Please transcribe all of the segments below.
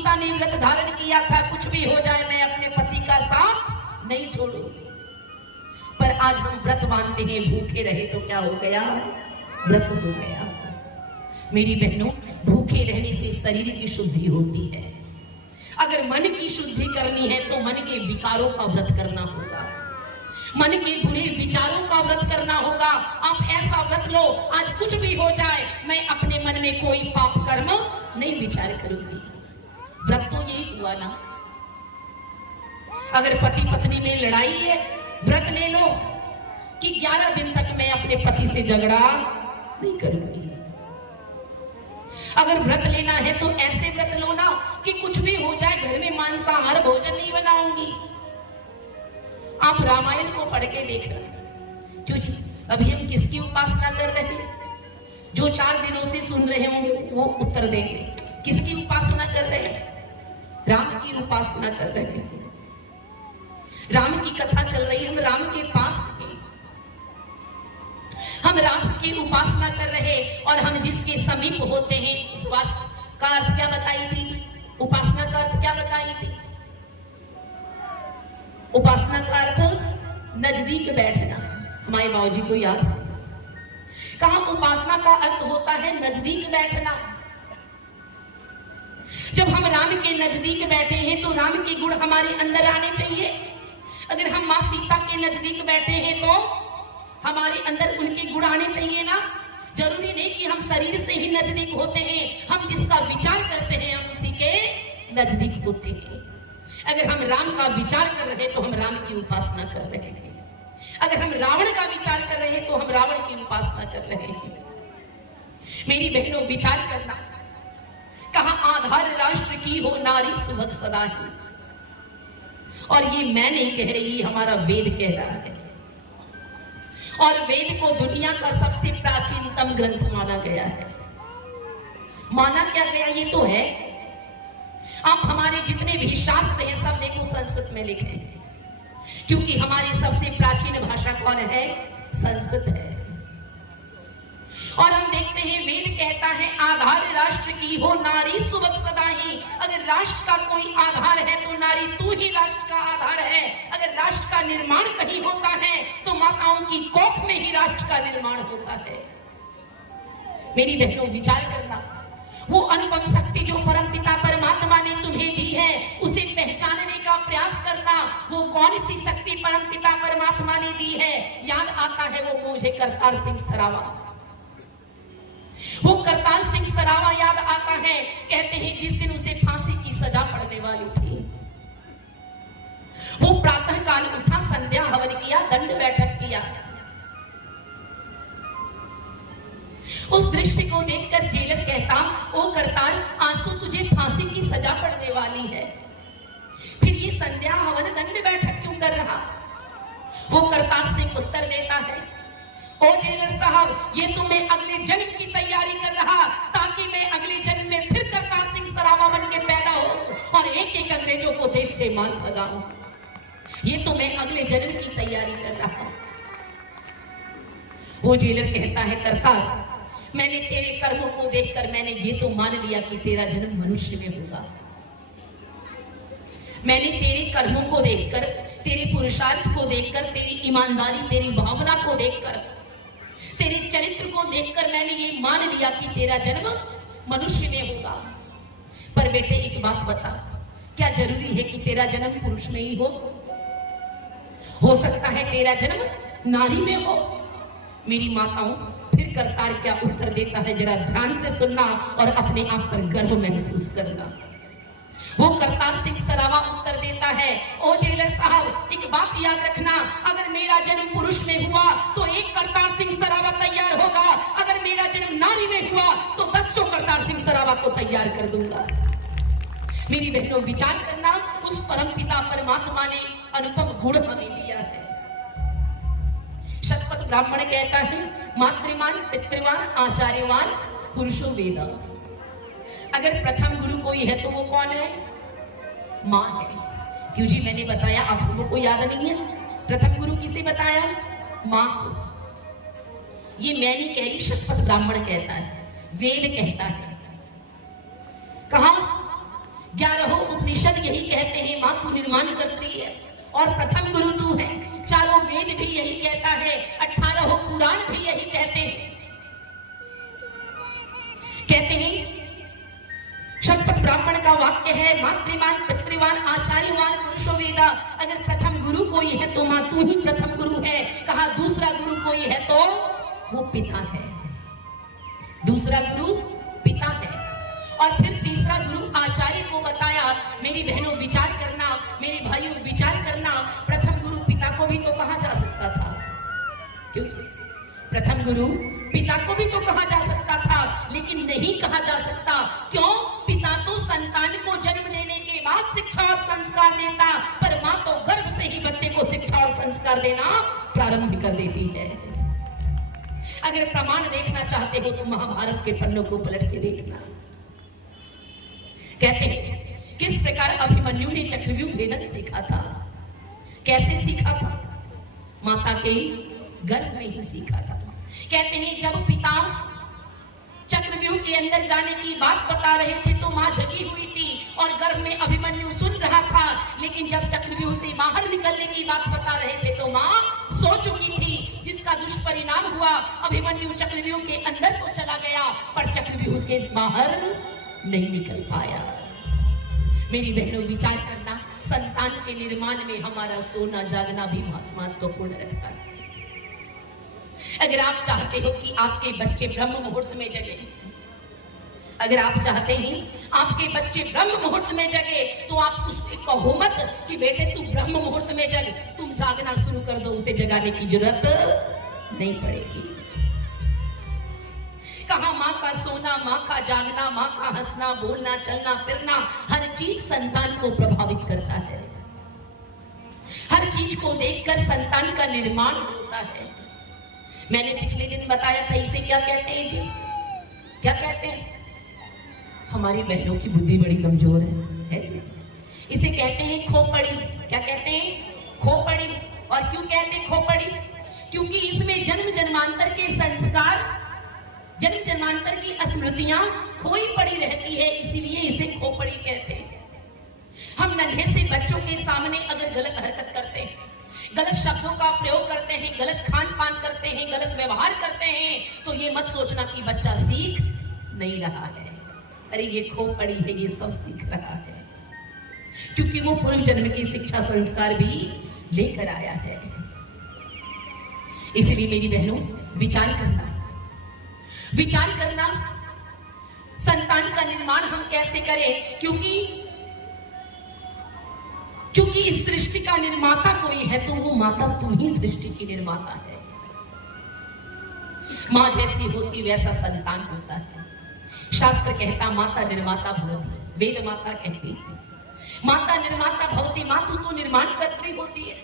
सीता ने व्रत धारण किया था, कुछ भी हो जाए मैं अपने पति का साथ नहीं छोड़ूंगी। पर आज हम व्रत मानते हैं, भूखे रहे तो क्या हो गया, व्रत हो गया। मेरी बहनों, भूखे रहने से शरीर की शुद्धि होती है। अगर मन की शुद्धि करनी है तो मन के विकारों का व्रत करना होगा, मन के बुरे विचारों का व्रत करना होगा। आप ऐसा व्रत लो, आज कुछ भी हो जाए मैं अपने मन में कोई पाप कर्म नहीं विचार करूंगी। व्रत तो यही हुआ ना। अगर पति पत्नी में लड़ाई है, व्रत ले लो कि 11 दिन तक मैं अपने पति से झगड़ा नहीं करूंगी। अगर व्रत लेना है तो ऐसे व्रत लो ना कि कुछ भी हो जाए घर में मांसाहार भोजन नहीं बनाऊंगी। आप रामायण को पढ़ के देख रहे, क्यों जी अभी हम किसकी उपासना कर रहे हैं? जो 4 दिनों से सुन रहे हो वो उत्तर देंगे। किसकी उपासना कर रहे हैं? राम की उपासना कर रहे हैं। राम की कथा चल रही है, हम राम के पास हैं, हम राम की उपासना कर रहे। और हम जिसके समीप होते हैं, उपवास का अर्थ क्या बताई थी जी? उपासना का अर्थ क्या बताई थी? उपासना का अर्थ नजदीक बैठना। हमारे बाबूजी को याद है, कहा उपासना का अर्थ होता है नजदीक बैठना। जब हम राम के नजदीक बैठे हैं तो राम के गुण हमारे अंदर आने चाहिए। अगर हम मां सीता के नजदीक बैठे हैं तो हमारे अंदर उनके गुण आने चाहिए ना। जरूरी नहीं कि हम शरीर से ही नजदीक होते हैं, हम जिसका विचार करते हैं हम उसी के नजदीक होते हैं। अगर हम राम का विचार कर रहे हैं तो हम राम की उपासना कर रहे हैं। अगर हम रावण का विचार कर रहे हैं तो हम रावण की उपासना कर रहे हैं। मेरी बहनों, विचार करना। कहा आधार राष्ट्र की हो नारी सुभग सदा ही। और ये मैं नहीं कह रही, हमारा वेद कह रहा है। और वेद को दुनिया का सबसे प्राचीनतम ग्रंथ माना गया है। माना क्या गया ये तो है, आप हमारे जितने भी शास्त्र हैं सब देखो संस्कृत में लिखे हैं, क्योंकि हमारी सबसे प्राचीन भाषा कौन है? संस्कृत है। और हम देखते हैं वेद कहता है आधार राष्ट्र की हो नारी सुबह सदा ही। अगर राष्ट्र का कोई आधार है तो नारी तू ही राष्ट्र का आधार है। अगर राष्ट्र का निर्माण कहीं होता है तो माताओं की कोख में ही राष्ट्र का निर्माण होता है। मेरी बहनों, विचार करना। वो अनुपम शक्ति जो परमपिता परमात्मा ने तुम्हें दी है उसे पहचानने का प्रयास करना। वो कौन सी शक्ति परमपिता परमात्मा ने दी है? याद आता है वो मुझे करतार सिंह सरावा। वो करतार सिंह सरावा याद आता है। कहते हैं जिस दिन उसे फांसी की सजा पड़ने वाली थी, वो प्रातः काल उठा, संध्या हवन किया, दंड बैठक किया। उस दृश्य को देखकर जेलर कहता, ओ करतार, आज तो तुझे फांसी की सजा पड़ने वाली है, फिर ये संध्या हवन दंड बैठक क्यों कर रहा? वो करतार सिंह उत्तर देता है, ओ जेलर साहब, ये तो मैं अगले जन्म की तैयारी कर रहा, ताकि मैं अगले जन्म में फिर करतार सिंह सरावा बन के पैदा हो और एक एक अंग्रेजों को देश के मान भगाऊं। ये तो मैं अगले जन्म की तैयारी कर रहा हूं। वो जेलर कहता है, करतार, मैंने तेरे कर्मों को देखकर मैंने ये तो मान लिया कि तेरा जन्म मनुष्य में होगा। मैंने तेरे कर्मों को देखकर, तेरे पुरुषार्थ को देखकर, तेरी ईमानदारी, तेरी भावना को देखकर, तेरे चरित्र को देखकर मैंने ये मान लिया कि तेरा जन्म मनुष्य में होगा। पर बेटे एक बात बता, क्या जरूरी है कि तेरा जन्म पुरुष में ही हो सकता है तेरा जन्म नारी में हो। मेरी माताओं, फिर करतार क्या उत्तर देता है जरा ध्यान से सुनना और अपने आप पर गर्व महसूस करना। वो करतार सिंह सरावा उत्तर देता है, ओ जेलर साहब, एक बात याद रखना, अगर मेरा जन्म पुरुष में हुआ तो एक करतार सिंह सरावा तैयार होगा, अगर मेरा जन्म नारी में हुआ तो 100 करतार सिंह सरावा को तैयार कर दूंगा। मेरी बहनों, विचार करना, उस परमपिता परमात्मा ने अनुपम गुण हमें दिया है। शतपथ ब्राह्मण कहता है, मातृमान पितृवान आचार्यवान पुरुषो वेदा। अगर प्रथम गुरु कोई है तो वो कौन है? माँ है। क्यों जी? मैंने बताया, आप सबको को याद नहीं है? प्रथम गुरु किसे बताया? माँ को। ये मैं नहीं कह रही, शतपथ ब्राह्मण कहता है, वेद कहता है। कहा 11 उपनिषद यही कहते हैं, मां तू निर्माण कर्त्री है और प्रथम गुरु तू है। चारों वेद भी यही कहता है, 18 पुराण भी यही कहते हैं। कहते हैं शतपथ ब्राह्मण का वाक्य है, मातृवान पितृवान आचार्यवान पुरुषो वेदा। अगर प्रथम गुरु कोई है तो मां तू ही प्रथम गुरु है। कहा दूसरा गुरु कोई है तो वो पिता है, दूसरा गुरु पिता है। और फिर तीसरा गुरु आचार्य को बताया। मेरी बहनों विचार करना, मेरे भाइयों विचार करना, प्रथम गुरु पिता को भी तो कहा जा सकता था। क्यों? प्रथम गुरु पिता को भी तो कहा जा सकता था, लेकिन नहीं कहा जा सकता। क्यों? पिता तो संतान को जन्म देने के बाद शिक्षा और संस्कार देता, पर मां तो गर्भ से ही बच्चे को शिक्षा और संस्कार देना प्रारंभ कर देती है। अगर प्रमाण देखना चाहते हो तो महाभारत के पन्नों को पलट के देखना। कहते हैं किस प्रकार अभिमन्यु ने चक्रव्यूह भेदन सीखा था। कैसे सीखा था? माता के गर्भ में ही सीखा था। कहते हैं जब पिता चक्रव्यूह के अंदर जाने की बात बता रहे थे तो मां जगी हुई थी और गर्भ में अभिमन्यु सुन रहा था, लेकिन जब चक्रव्यूह से बाहर निकलने की बात बता रहे थे तो मां सो चुकी थी, जिसका दुष्परिणाम हुआ अभिमन्यु चक्रव्यूह के अंदर तो चला गया पर चक्रव्यूह के बाहर नहीं निकल पाया। मेरी बहनों विचार करना, संतान के निर्माण में हमारा सोना जागना भी महत्वपूर्ण रखता है। अगर आप चाहते हो कि आपके बच्चे ब्रह्म मुहूर्त में जगे, अगर आप चाहते हैं आपके बच्चे ब्रह्म मुहूर्त में जगे, तो आप उसको कहो मत कि बेटे तू ब्रह्म मुहूर्त में जग, तुम जागना शुरू कर दो, उसे जगाने की जरूरत नहीं पड़ेगी। कहा मां का सोना, मां का जागना, मां का हंसना, बोलना, चलना फिरना, हर चीज संतान को प्रभावित करता है। हर चीज को देखकर संतान का निर्माण होता है। मैंने पिछले दिन बताया था, इसे क्या कहते हैं जी? क्या कहते हैं? हमारी बहनों की बुद्धि बड़ी कमजोर है जी। इसे कहते हैं खोपड़ी। क्या कहते हैं? खोपड़ी। और क्यों कहते हैं खोपड़ी? क्योंकि इसमें जन्म जन्मांतर के संस्कार, जन्म जन्मांतर की स्मृतियां खोई पड़ी रहती है, इसीलिए इसे खोपड़ी कहते हैं। हम नन्हे से बच्चों के सामने अगर गलत हरकत करते हैं, गलत शब्दों का प्रयोग करते हैं, गलत खान पान करते हैं, गलत व्यवहार करते हैं, तो ये मत सोचना कि बच्चा सीख नहीं रहा है। अरे ये खोपड़ी है, ये सब सीख रहा है, क्योंकि वो पूर्व जन्म की शिक्षा संस्कार भी लेकर आया है। इसलिए मेरी बहनों विचार करना, विचार करना संतान का निर्माण हम कैसे करें, क्योंकि इस सृष्टि का निर्माता कोई है तो वो माता तू ही सृष्टि की निर्माता है। मां जैसी होती वैसा संतान होता है। शास्त्र कहता माता निर्माता भवति, वेद माता कहती माता निर्माता भवति। मां तू तो निर्माण कर्त्री होती है,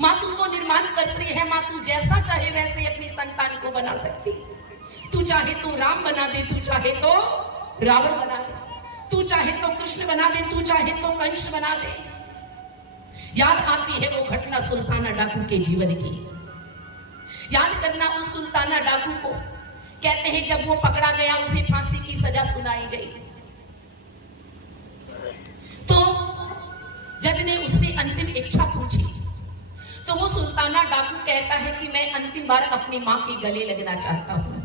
मां तू तो निर्माण कर्त्री है। मां तू जैसा चाहे वैसे अपनी संतान को बना सकती। तू चाहे तो राम बना दे, तू चाहे तो रावण बना दे, तू चाहे तो कृष्ण बना दे, तू चाहे तो कंस बना दे। याद आती है वो घटना सुल्ताना डाकू के जीवन की। याद करना उस सुल्ताना डाकू को। कहते हैं जब वो पकड़ा गया उसे फांसी की सजा सुनाई गई, तो जज ने उससे अंतिम इच्छा पूछी। तो वो सुल्ताना डाकू कहता है कि मैं अंतिम बार अपनी मां के गले लगना चाहता हूं,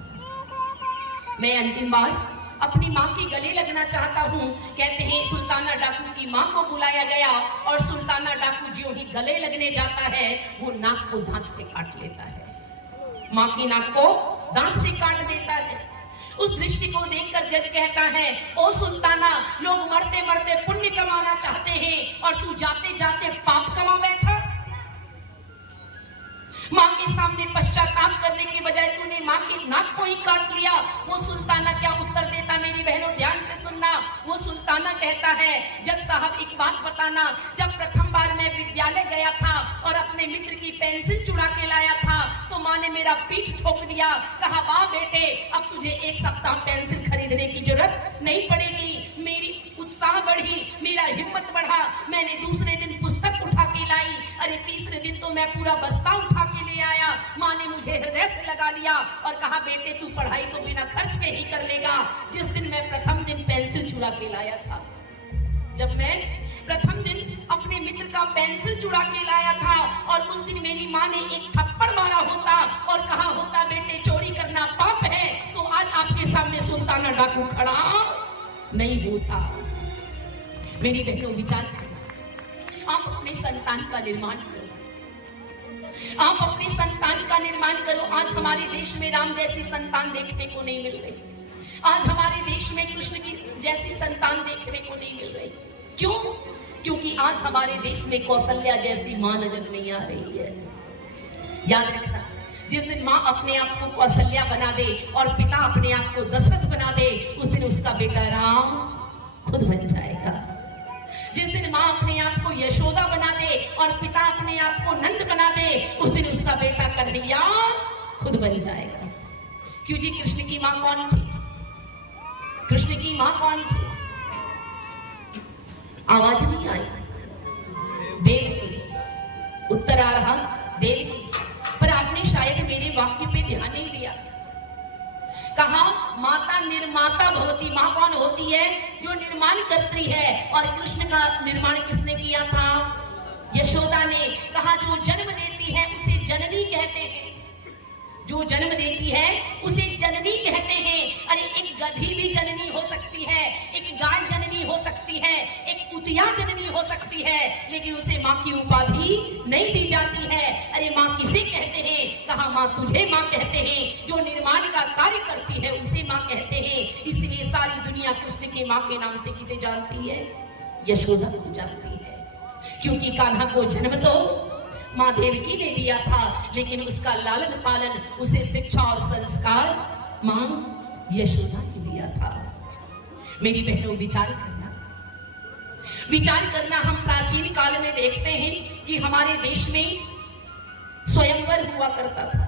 मैं अंतिम बार अपनी मां के गले लगना चाहता हूं। कहते हैं सुल्ताना डाकू की मां को बुलाया गया और सुल्ताना डाकू जो ही गले लगने जाता है वो नाक को दांत से काट लेता है, मां की नाक को दांत से काट देता है। उस दृष्टि को देखकर जज कहता है ओ सुल्ताना, लोग मरते मरते पुण्य कमाना चाहते हैं और तू जाते जाते पाप कमा बैठा। मां के सामने पश्चाताप करने के बजाय तूने मां की नाक को ही काट लिया। वो सुल्ताना क्या उत्तर देता, मेरी बहनों ध्यान से सुनना। वो सुल्ताना कहता है जज साहब एक बात बताना, जब प्रथम बार मैं विद्यालय गया था और अपने मित्र की पेंसिल चुरा के लाया था तो मां ने मेरा पीठ ठोक दिया। कहा वाह बेटे, अब तुझे एक सप्ताह पेंसिल खरीदने की जरूरत नहीं पड़ेगी। मेरी उत्साह बढ़ी, मेरा हिम्मत बढ़ा, मैंने दूसरे दिन पुस्तक उठा के लाई। अरे तीसरे दिन तो मैं पूरा बस्ता उठा के ले आया। मां ने मुझे हृदय से लगा लिया और कहा बेटे तू पढ़ाई तो बिना खर्च के ही कर लेगा। जिस दिन मैं प्रथम दिन पेंसिल चुरा के लाया था जब मैं प्रथम दिन अपने मित्र का पेंसिल चुरा के लाया था और उस दिन मेरी माँ ने एक थप्पड़ मारा होता और कहा होता बेटे चोरी करना पाप है, तो आज आपके सामने सुल्ताना डाकू खड़ा नहीं होता। मेरी बहनों, विचार करो, आप अपने संतान का निर्माण करो, आप अपने संतान का निर्माण करो। आज हमारे देश में राम जैसी संतान देखने को नहीं मिल रही, आज हमारे देश में कृष्ण की जैसी संतान देखने को नहीं मिल रही। क्यों? क्योंकि आज हमारे देश में कौशल्या जैसी मां नजर नहीं आ रही है। याद रखना, जिस दिन मां अपने आप को कौशल्या बना दे और पिता अपने आप को दशरथ बना दे, उस दिन उसका बेटा राम खुद बन जाएगा। जिस दिन मां अपने आप को यशोदा बना दे और पिता अपने आप को नंद बना दे, उस दिन उसका बेटा कन्हैया खुद बन जाएगा। क्यों जी? कृष्ण की मां कौन थी? कृष्ण की मां कौन थी? आवाज नहीं आई। देवकी। उत्तर आ रहा देवकी। पर आपने शायद मेरे वाक्य पे ध्यान नहीं दिया। कहा माता निर्माता भवती। मां कौन होती है? जो निर्माण करती है। और कृष्ण का निर्माण किसने किया था? यशोदा ने। कहा जो जन्म देती है उसे जननी कहते हैं, जो जन्म देती है उसे जननी कहते हैं। अरे एक गधी भी जननी हो सकती है, एक गाय जननी हो सकती है, एक कुतिया जननी हो सकती है, लेकिन उसे माँ की उपाधि नहीं दी जाती है। अरे माँ किसे कहते हैं? कहा माँ तुझे माँ कहते हैं। जो निर्माण का कार्य करती है उसे माँ कहते हैं। इसलिए सारी दुनिया कृष्ण के माँ के नाम से किसे जानती है? यशोदा को जानती है। क्योंकि कान्हा को जन्म तो माँ देवकी ने दिया था, लेकिन उसका लालन पालन, उसे शिक्षा और संस्कार माँ यशोदा ने दिया था। मेरी बहनों, विचार करना, विचार करना। हम प्राचीन काल में देखते हैं कि हमारे देश में स्वयंवर हुआ करता था,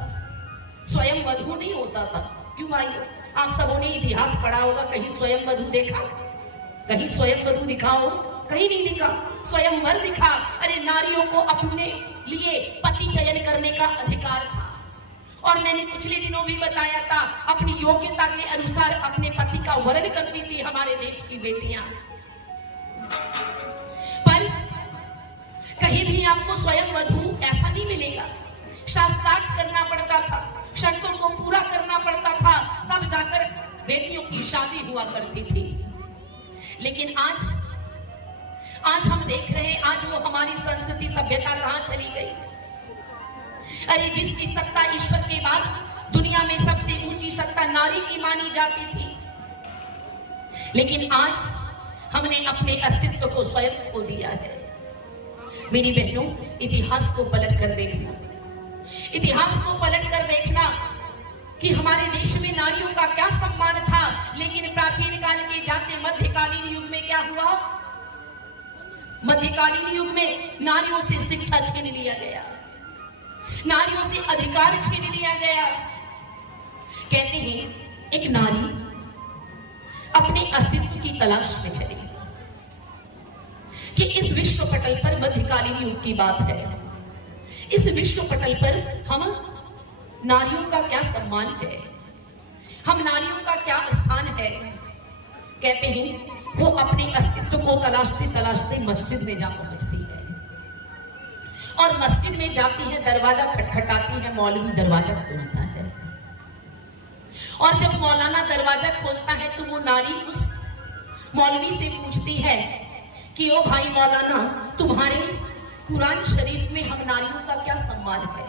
स्वयं वधु नहीं होता था। क्यों भाइयों? आप सबों ने इतिहास पढ़ा होगा, कहीं स्वयं वधु देखा? कहीं स्वयं वधु दिखाओ? कहीं नहीं दिखा। स्वयंवर दिखा। अरे नारियों को अपने लिए पति चयन करने का अधिकार था। और मैंने पिछले दिनों भी बताया था, अपनी योग्यता के अनुसार अपने पति का वरण करती थी हमारे देश की बेटियां। पर कहीं भी आपको स्वयं वधु ऐसा नहीं मिलेगा। शास्त्रार्थ करना पड़ता था, शर्तों को पूरा करना पड़ता था, तब जाकर बेटियों की शादी हुआ करती थी। लेकिन आज हम देख रहे हैं, आज वो हमारी संस्कृति सभ्यता कहां चली गई। अरे जिसकी सत्ता ईश्वर के बाद दुनिया में सबसे ऊंची सत्ता नारी की मानी जाती थी, लेकिन आज हमने अपने अस्तित्व को स्वयं खो दिया है। मेरी बहनों, इतिहास को पलट कर देखना, इतिहास को पलट कर देखना कि हमारे देश में नारियों का क्या सम्मान था। लेकिन प्राचीन काल के जाते मध्यकालीन युग में क्या हुआ? मध्यकालीन युग में नारियों से शिक्षा छीन लिया गया, नारियों से अधिकार छीन लिया गया। कहते हैं एक नारी अपने अस्तित्व की तलाश में चली कि इस विश्व पटल पर, मध्यकालीन युग की बात है, इस विश्व पटल पर हम नारियों का क्या सम्मान है, हम नारियों का क्या स्थान है। कहते हैं वो अपने अस्तित्व को तलाशते तलाशते मस्जिद में जा पहुंचती है, और मस्जिद में जाती है, दरवाजा खटखटाती है, मौलवी दरवाजा खोलता है। और जब मौलाना दरवाजा खोलता है तो वो नारी उस मौलवी से पूछती है कि ओ भाई मौलाना, तुम्हारे कुरान शरीफ में हम नारियों का क्या सम्मान है,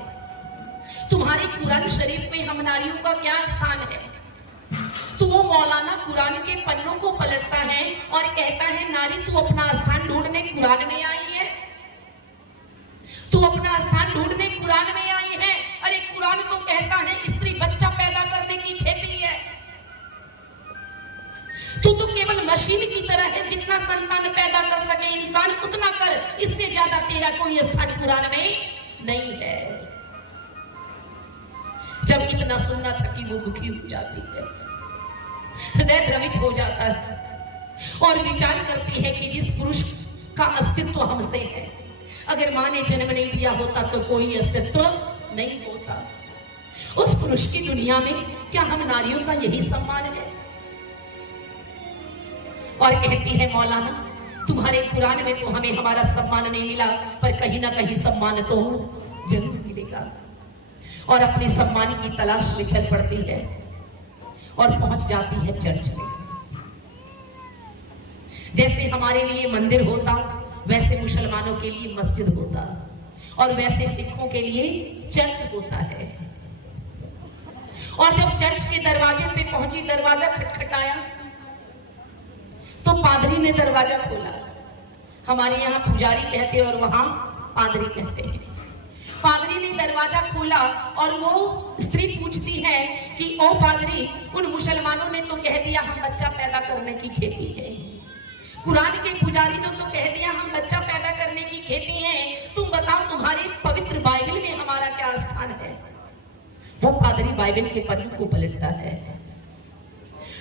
तुम्हारे कुरान शरीफ में हम नारियों का क्या स्थान है। तो वो मौलाना कुरान के पन्नों को पलटता है और कहता है नारी तू अपना स्थान ढूंढने कुरान में आई है, तू अपना स्थान ढूंढने कुरान में आई है। अरे कुरान तो कहता है स्त्री बच्चा पैदा करने की खेती है, तू तो केवल मशीन की तरह है, जितना संतान पैदा कर सके इंसान उतना कर, इससे ज्यादा तेरा कोई स्थान कुरान में नहीं है। जब इतना सुनना था कि वो दुखी हो जाती है, हृदय द्रवित हो जाता है और विचार करती है कि जिस पुरुष का अस्तित्व हमसे है, अगर मां ने जन्म नहीं दिया होता तो कोई अस्तित्व नहीं होता। उस पुरुष की दुनिया में क्या हम नारियों का यही सम्मान है? और कहती है मौलाना तुम्हारे कुरान में तो हमें हमारा सम्मान नहीं मिला, पर कहीं ना कहीं सम्मान तो जरूर मिलेगा। और अपने सम्मान की तलाश में चल पड़ती है और पहुंच जाती है चर्च में। जैसे हमारे लिए मंदिर होता, वैसे मुसलमानों के लिए मस्जिद होता, और वैसे सिखों के लिए चर्च होता है। और जब चर्च के दरवाजे पे पहुंची, दरवाजा खटखटाया तो पादरी ने दरवाजा खोला। हमारे यहाँ पुजारी कहते हैं और वहां पादरी कहते हैं। पादरी ने दरवाजा खोला और वो स्त्री पूछती है कि ओ पादरी, उन मुसलमानों ने तो कह दिया हम बच्चा पैदा करने की खेती है, कुरान के पुजारी ने तो कह दिया हम बच्चा पैदा करने की खेती है, तुम बताओ तुम्हारी पवित्र बाइबल में हमारा क्या स्थान है। वो पादरी बाइबल के पन्नों को पलटता है,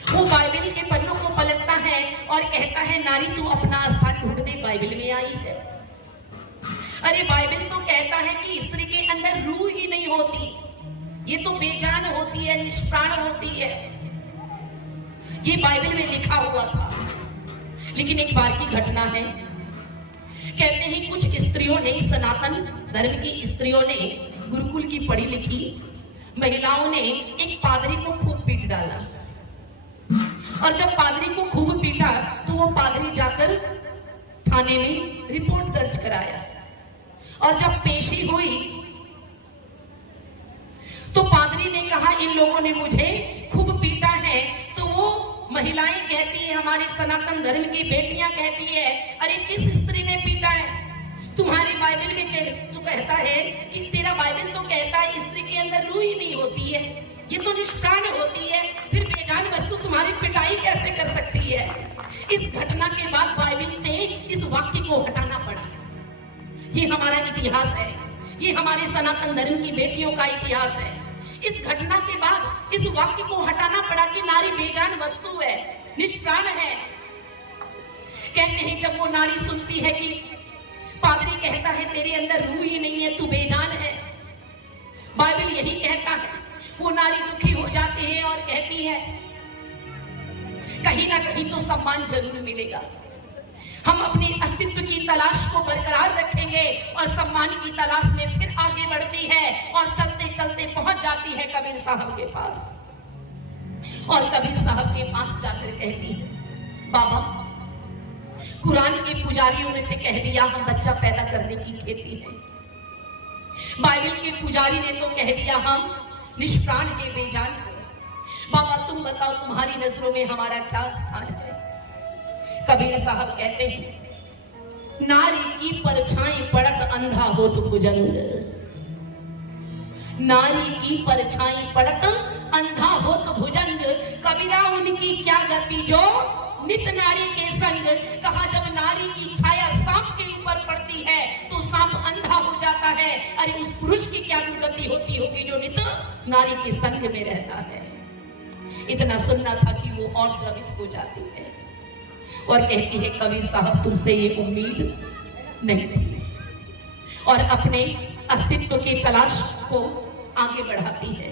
वो बाइबल के पन्नों को पलटता है और कहता है नारी तू अपना स्थान ढूंढने बाइबल में आई है। अरे बाइबल तो कहता है कि स्त्री के अंदर रूह ही नहीं होती, ये तो बेजान होती है, निष्प्राण होती है। ये बाइबल में लिखा हुआ था। लेकिन एक बार की घटना है, कहते हैं कुछ स्त्रियों ने, सनातन धर्म की स्त्रियों ने, गुरुकुल की पढ़ी लिखी महिलाओं ने एक पादरी को खूब पीट डाला। और जब पादरी को खूब पीटा तो वो पादरी जाकर थाने में रिपोर्ट दर्ज कराया। और जब पेशी हुई तो पादरी ने कहा इन लोगों ने मुझे खूब पीटा है। तो वो महिलाएं कहती है, हमारे सनातन धर्म की बेटियां कहती है, अरे किस स्त्री ने पीटा है? तुम्हारे बाइबल में तो कहता है कि तेरा बाइबल तो कहता है स्त्री के अंदर रूह ही नहीं होती है, ये तो निष्प्राण होती है, फिर बेजान वस्तु तुम्हारी पिटाई कैसे कर सकती है? इस घटना के बाद बाइबल से इस वाक्य को हटाना पड़ा। ये हमारा इतिहास है, ये हमारे सनातन धर्म की बेटियों का इतिहास है। इस घटना के बाद इस वाक्य को हटाना पड़ा कि नारी बेजान वस्तु है, निष्प्राण है। कहते हैं जब वो नारी सुनती है कि पादरी कहता है तेरे अंदर रूह ही नहीं है, तू बेजान है, बाइबल यही कहता है, वो नारी दुखी हो जाती है और कहती है कहीं ना कहीं तो सम्मान जरूर मिलेगा। हम अपने अस्तित्व की तलाश को बरकरार रखेंगे और सम्मान की तलाश में फिर आगे बढ़ती है और चलते चलते पहुंच जाती है कबीर साहब के पास। और कबीर साहब के पास जाकर कहती है बाबा, कुरान के पुजारियों ने तो कह दिया हम बच्चा पैदा करने की खेती है, बाइबल के पुजारी ने तो कह दिया हम निष्प्राण के बेजान है। बाबा तुम बताओ तुम्हारी नजरों में हमारा क्या स्थान है? कबीर साहब कहते हैं नारी की परछाई पड़त अंधा होत भुजंग, नारी की परछाई पड़त अंधा होत भुजंग, कबीरा उनकी क्या गति जो नित नारी के संग। कहा जब नारी की छाया सांप के ऊपर पड़ती है तो सांप अंधा हो जाता है, अरे उस पुरुष की क्या दुर्गति होती होगी जो नित नारी के संग में रहता है। इतना सुनना था कि वो और द्रवित हो जाती है और कहती है कबीर साहब तुमसे ये उम्मीद नहीं थी, और अपने अस्तित्व की तलाश को आगे बढ़ाती है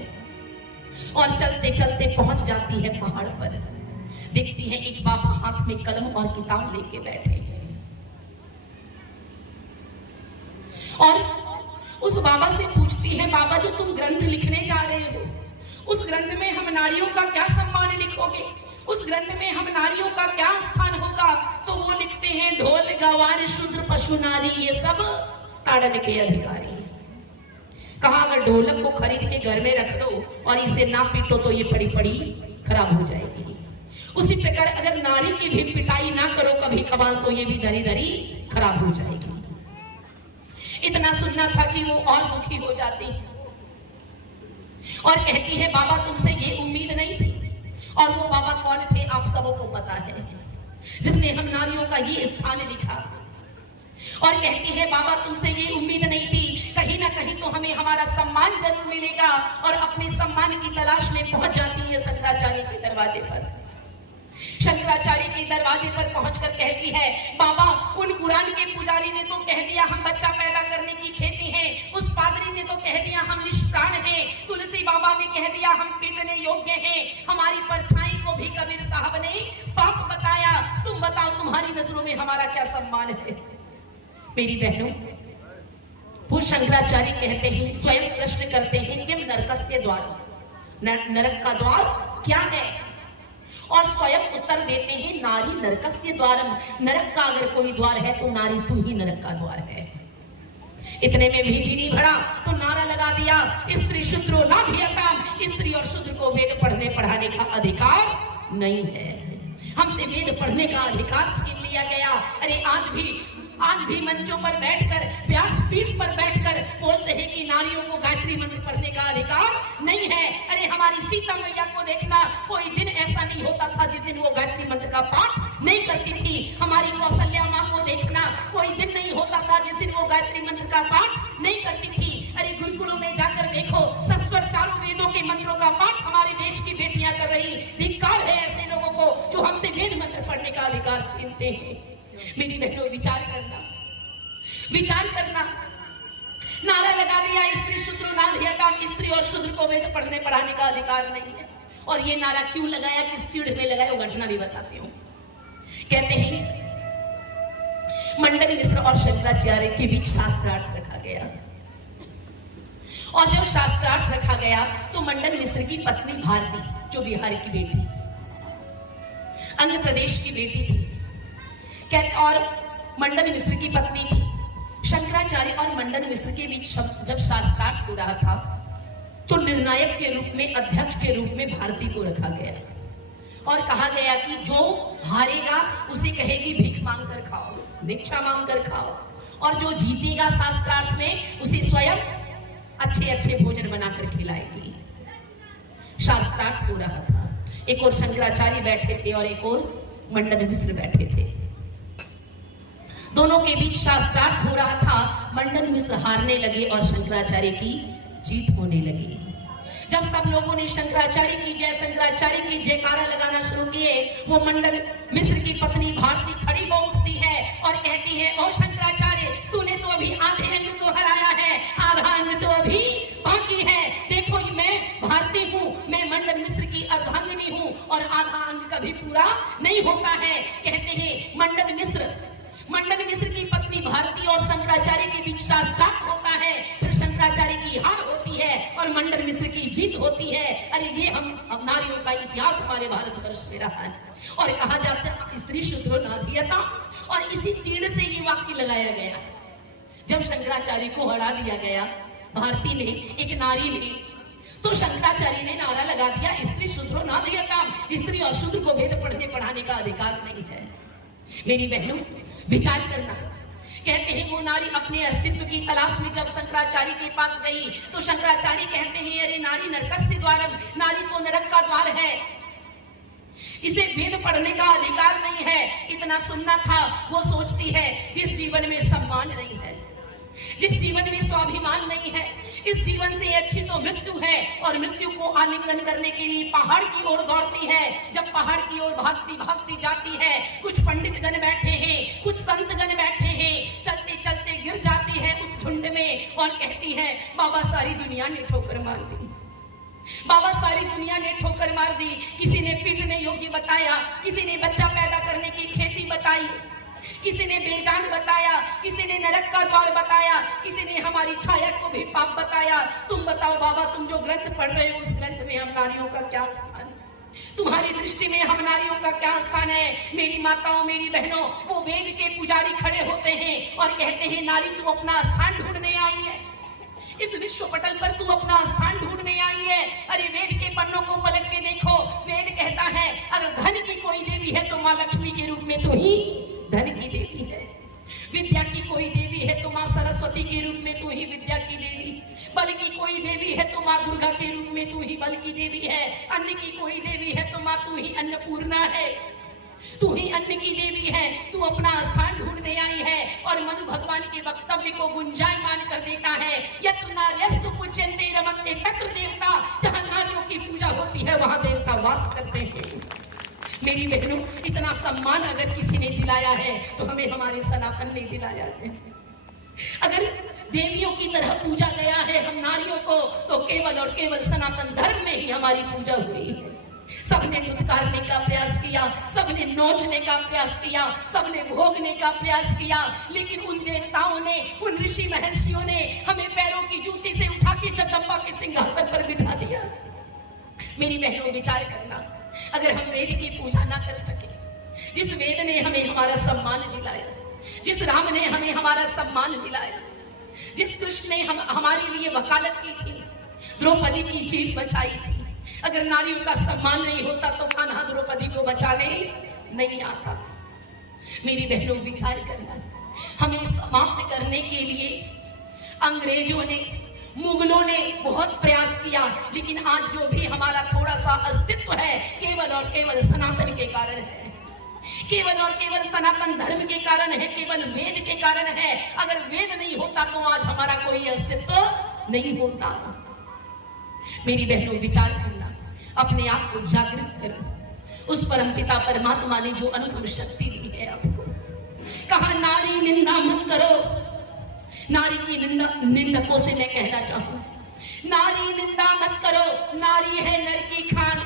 और चलते चलते पहुंच जाती है पहाड़ पर। देखती है एक बाबा हाथ में कलम और किताब लेके बैठे हैं और उस बाबा से पूछती है बाबा जो तुम ग्रंथ लिखने जा रहे हो, उस ग्रंथ में हम नारियों का क्या सम्मान लिखोगे, उस ग्रंथ में हम नारियों का क्या स्थान होगा? तो वो लिखते हैं ढोल गवार शूद्र पशु नारी ये सब ताड़न के अधिकारी। कहा अगर ढोलक को खरीद के घर में रख दो और इसे ना पीटो तो ये पड़ी पड़ी खराब हो जाएगी। उसी प्रकार अगर नारी की भी पिटाई ना करो कभी कभार तो ये भी धरी धरी खराब हो जाएगी। इतना सुनना था कि वो और दुखी हो जाती और कहती है बाबा तुमसे ये उम्मीद नहीं थी। और वो बाबा कौन थे आप सबको पता है, जिसने हम नारियों का ये स्थान लिखा। और कहती है बाबा तुमसे ये उम्मीद नहीं थी, कहीं ना कहीं तो हमें हमारा सम्मान जरूर मिलेगा। और अपने सम्मान की तलाश में पहुंच जाती है शंकराचार्य के दरवाजे पर। शंकराचार्य के दरवाजे पर पहुंचकर कहती है बाबा उन कुरान के पुजारी ने तो कह दिया हम बच्चा पैदा करने की खेती है, उस पादरी ने तो कह दिया हम निष्प्राण हैं, तुलसी बाबा ने कह दिया हम पीटने योग्य हैं, हमारी परछाई को भी कबीर साहब ने पाप बताया। तुम बताओ तुम्हारी नजरों में हमारा क्या सम्मान है? मेरी बहनों, वो शंकराचार्य कहते हैं, स्वयं प्रश्न करते हैं, किम नरकस्य द्वार, नरक का द्वार क्या है? और स्वयं उत्तर देते हैं, नारी नरकस्य द्वारम, नरक का अगर कोई द्वार है तो नारी तू ही नरक का द्वार है। इतने में भी जी नहीं भरा तो नारा लगा दिया, स्त्री शूद्रो नाधियताम, स्त्री और शूद्र को वेद पढ़ने पढ़ाने का अधिकार नहीं है, हमसे वेद पढ़ने का अधिकार छीन लिया गया। अरे आज भी मंचों पर बैठकर, व्यासपीठ पर बैठकर बोलते हैं कि नारियों को गायत्री मंत्र पढ़ने का अधिकार नहीं है। अरे हमारी सीता मैया को देखना, कोई दिन ऐसा नहीं होता था जिस दिन वो गायत्री मंत्र का पाठ नहीं करती थी। हमारी कौशल्या माँ को देखना, कोई दिन नहीं होता था जिस दिन वो गायत्री मंत्र का पाठ नहीं करती थी। अरे गुरुकुलों में जाकर देखो, सस्वर चारों वेदों के मंत्रों का पाठ हमारे देश की बेटियां कर रही। धिक्कार है ऐसे लोगों को जो हमसे वेद मंत्र पढ़ने का अधिकार छीनते हैं। मेरी बहनों, विचार करना। नारा लगा दिया, स्त्री शूद्रो नाधियताम, स्त्री और शूद्र को वेद पढ़ने पढ़ाने का अधिकार नहीं है। और ये नारा क्यों लगाया, किस चिढ़ में लगाया, वो घटना भी बताती हूँ। कहते हैं मंडन मिश्र और शंकराचार्य के बीच शास्त्रार्थ रखा गया, और जब शास्त्रार्थ रखा गया तो मंडन मिश्र की पत्नी भारती, जो बिहार की बेटी, आंध्र प्रदेश की बेटी थी, और मंडन मिश्र की पत्नी थी। शंकराचार्य और मंडन मिश्र के बीच जब शास्त्रार्थ हो रहा था तो निर्णायक के रूप में, अध्यक्ष के रूप में भारती को रखा गया और कहा गया कि जो हारेगा उसे कहेगी भीख मांग कर खाओ, भिक्षा मांग कर खाओ, और जो जीतेगा शास्त्रार्थ में उसे स्वयं अच्छे अच्छे भोजन बनाकर खिलाएगी। शास्त्रार्थ हो रहा था, एक और शंकराचार्य बैठे थे और एक और मंडन मिश्र बैठे थे। दोनों के बीच शास्त्रार्थ हो रहा था। मंडन मिश्र हारने लगे और शंकराचार्य की जीत होने लगी। जब सब लोगों ने शंकराचार्य की जय, शंकराचार्य की जयकारा लगाना शुरू किए, वो मंडन मिश्र की पत्नी भारती खड़ी हो उठती है और कहती है, ओ शंकराचार्य, तूने तो अभी आधे अंग को हराया है, आधा अंग तो अभी बाकी है। देखो मैं भारती हूँ, मैं मंडन मिश्र की अर्धांगिनी हूँ और आधा अंग कभी पूरा नहीं होता है। कहते हैं मंडन मिश्र की पत्नी भारती और शंकराचार्य के बीच शास्त्रार्थ होता है, फिर शंकराचार्य की हार होती है और मंडन मिश्र की जीत होती है। अरे ये हम नारियों का इतिहास हमारे भारतवर्ष में रहा है। और कहा जाता है स्त्री शूद्रो नाधियताम, और इसी चीड़ से ये वाक्य लगाया गया। जब शंकराचार्य को हरा दिया गया भारती ने, एक नारी ने, तो शंकराचार्य ने नारा लगा दिया, स्त्री शूद्रो नाधियताम, स्त्री और शूद्र को वेद पढ़ने पढ़ाने का अधिकार नहीं है। मेरी बहनों, विचार करना। कहते हैं वो नारी अपने अस्तित्व की तलाश में जब शंकराचार्य के पास गई तो शंकराचार्य कहते हैं, अरे नारी नरकस्य द्वारम, नारी तो नरक का द्वार है, इसे वेद पढ़ने का अधिकार नहीं है। इतना सुनना था। वो सोचती है जिस जीवन में सम्मान नहीं है, जिस जीवन में स्वाभिमान नहीं है, इस जीवन से अच्छी तो मृत्यु है, और मृत्यु को आलिंगन करने के लिए पहाड़ की ओर दौड़ती है। जब पहाड़ की ओर भागती भागती जाती है, कुछ पंडित गण बैठे हैं, कुछ संत गण बैठे हैं, चलते चलते गिर जाती है उस झुंड में और कहती है, बाबा सारी दुनिया ने ठोकर मार दी, बाबा सारी दुनिया ने ठोकर मार दी। किसी ने पीटने योग्य बताया, किसी ने बच्चा पैदा करने की खेती बताई, किसी ने बेजान बताया, किसी ने नरक का द्वार बताया, किसी ने हमारी छाया को भी पाप बताया। तुम बताओ बाबा, तुम जो ग्रंथ पढ़ रहे हो उस ग्रंथ में हम नारियों का क्या स्थान, तुम्हारी दृष्टि में हम नारियों का क्या स्थान है? मेरी माताओं, मेरी बहनों, वो वेद के पुजारी खड़े होते हैं और कहते हैं, नारी तू अपना स्थान ढूंढने आई है, इस विश्व पटल पर तू अपना स्थान ढूंढने आई है। अरे वेद के पन्नों को पलट के देखो, वेद कहता है अगर धन की कोई देवी है तो माँ लक्ष्मी के रूप में तो ही धन की देवी है, विद्या की कोई देवी है तो माँ सरस्वती के रूप में तू ही विद्या की देवी, बल की कोई देवी है तो माँ दुर्गा के रूप में तू ही बल की देवी है, अन्न की कोई देवी है तो माँ तू ही अन्नपूर्णा है, तू ही अन्न की देवी है। तू अपना स्थान ढूंढने आई है और मनु भगवान के वक्तव्य को गुंजायमान कर देता है, यत्र नार्यस्तु पूज्यन्ते रमन्ते तत्र देवता, जहाँ नारियों की पूजा होती है वहाँ देवता वास करते हैं। मेरी बहनों, इतना सम्मान अगर किसी ने दिलाया है तो हमें हमारे सनातन ने दिलाया है। अगर देवियों की तरह पूजा गया है हम नारियों को, तो केवल और केवल सनातन धर्म में ही हमारी पूजा हुई है। सबने धुतकारने का प्रयास किया, सबने नोचने का प्रयास किया, सबने भोगने का प्रयास किया, लेकिन उन देवताओं ने, उन ऋषि महर्षियों ने हमें पैरों की जूती से उठा के जगदम्बा के सिंहासन पर बिठा दिया। मेरी बहनों, विचार करना, अगर हम वेद की पूजा ना कर सके, जिस वेद ने हमें हमारा सम्मान दिलाया, जिस राम ने हमें हमारा सम्मान दिलाया, जिस कृष्ण ने हमारे लिए वकालत की थी, द्रौपदी की जीत बचाई थी, अगर नारियों का सम्मान नहीं होता तो कान्हा द्रौपदी को बचाने नहीं आता। मेरी बहनों, विचार करना, हमें समाप्त करने के लिए अंग्रेजों ने, मुगलों ने बहुत प्रयास किया, लेकिन आज जो भी हमारा थोड़ा सा अस्तित्व है, केवल और केवल सनातन के कारण है, केवल और केवल सनातन धर्म के कारण है, केवल वेद के कारण है। अगर वेद नहीं होता तो आज हमारा कोई अस्तित्व नहीं होता। मेरी बहनों, विचार करना, अपने आप को जागृत करो। उस परमपिता परमात्मा ने जो अनुभव शक्ति दी है आपको, कहा नारी निंदा मत करो। नारी की निंदकों से मैं कहना चाहूं, नारी निंदा मत करो, नारी है नर की खान।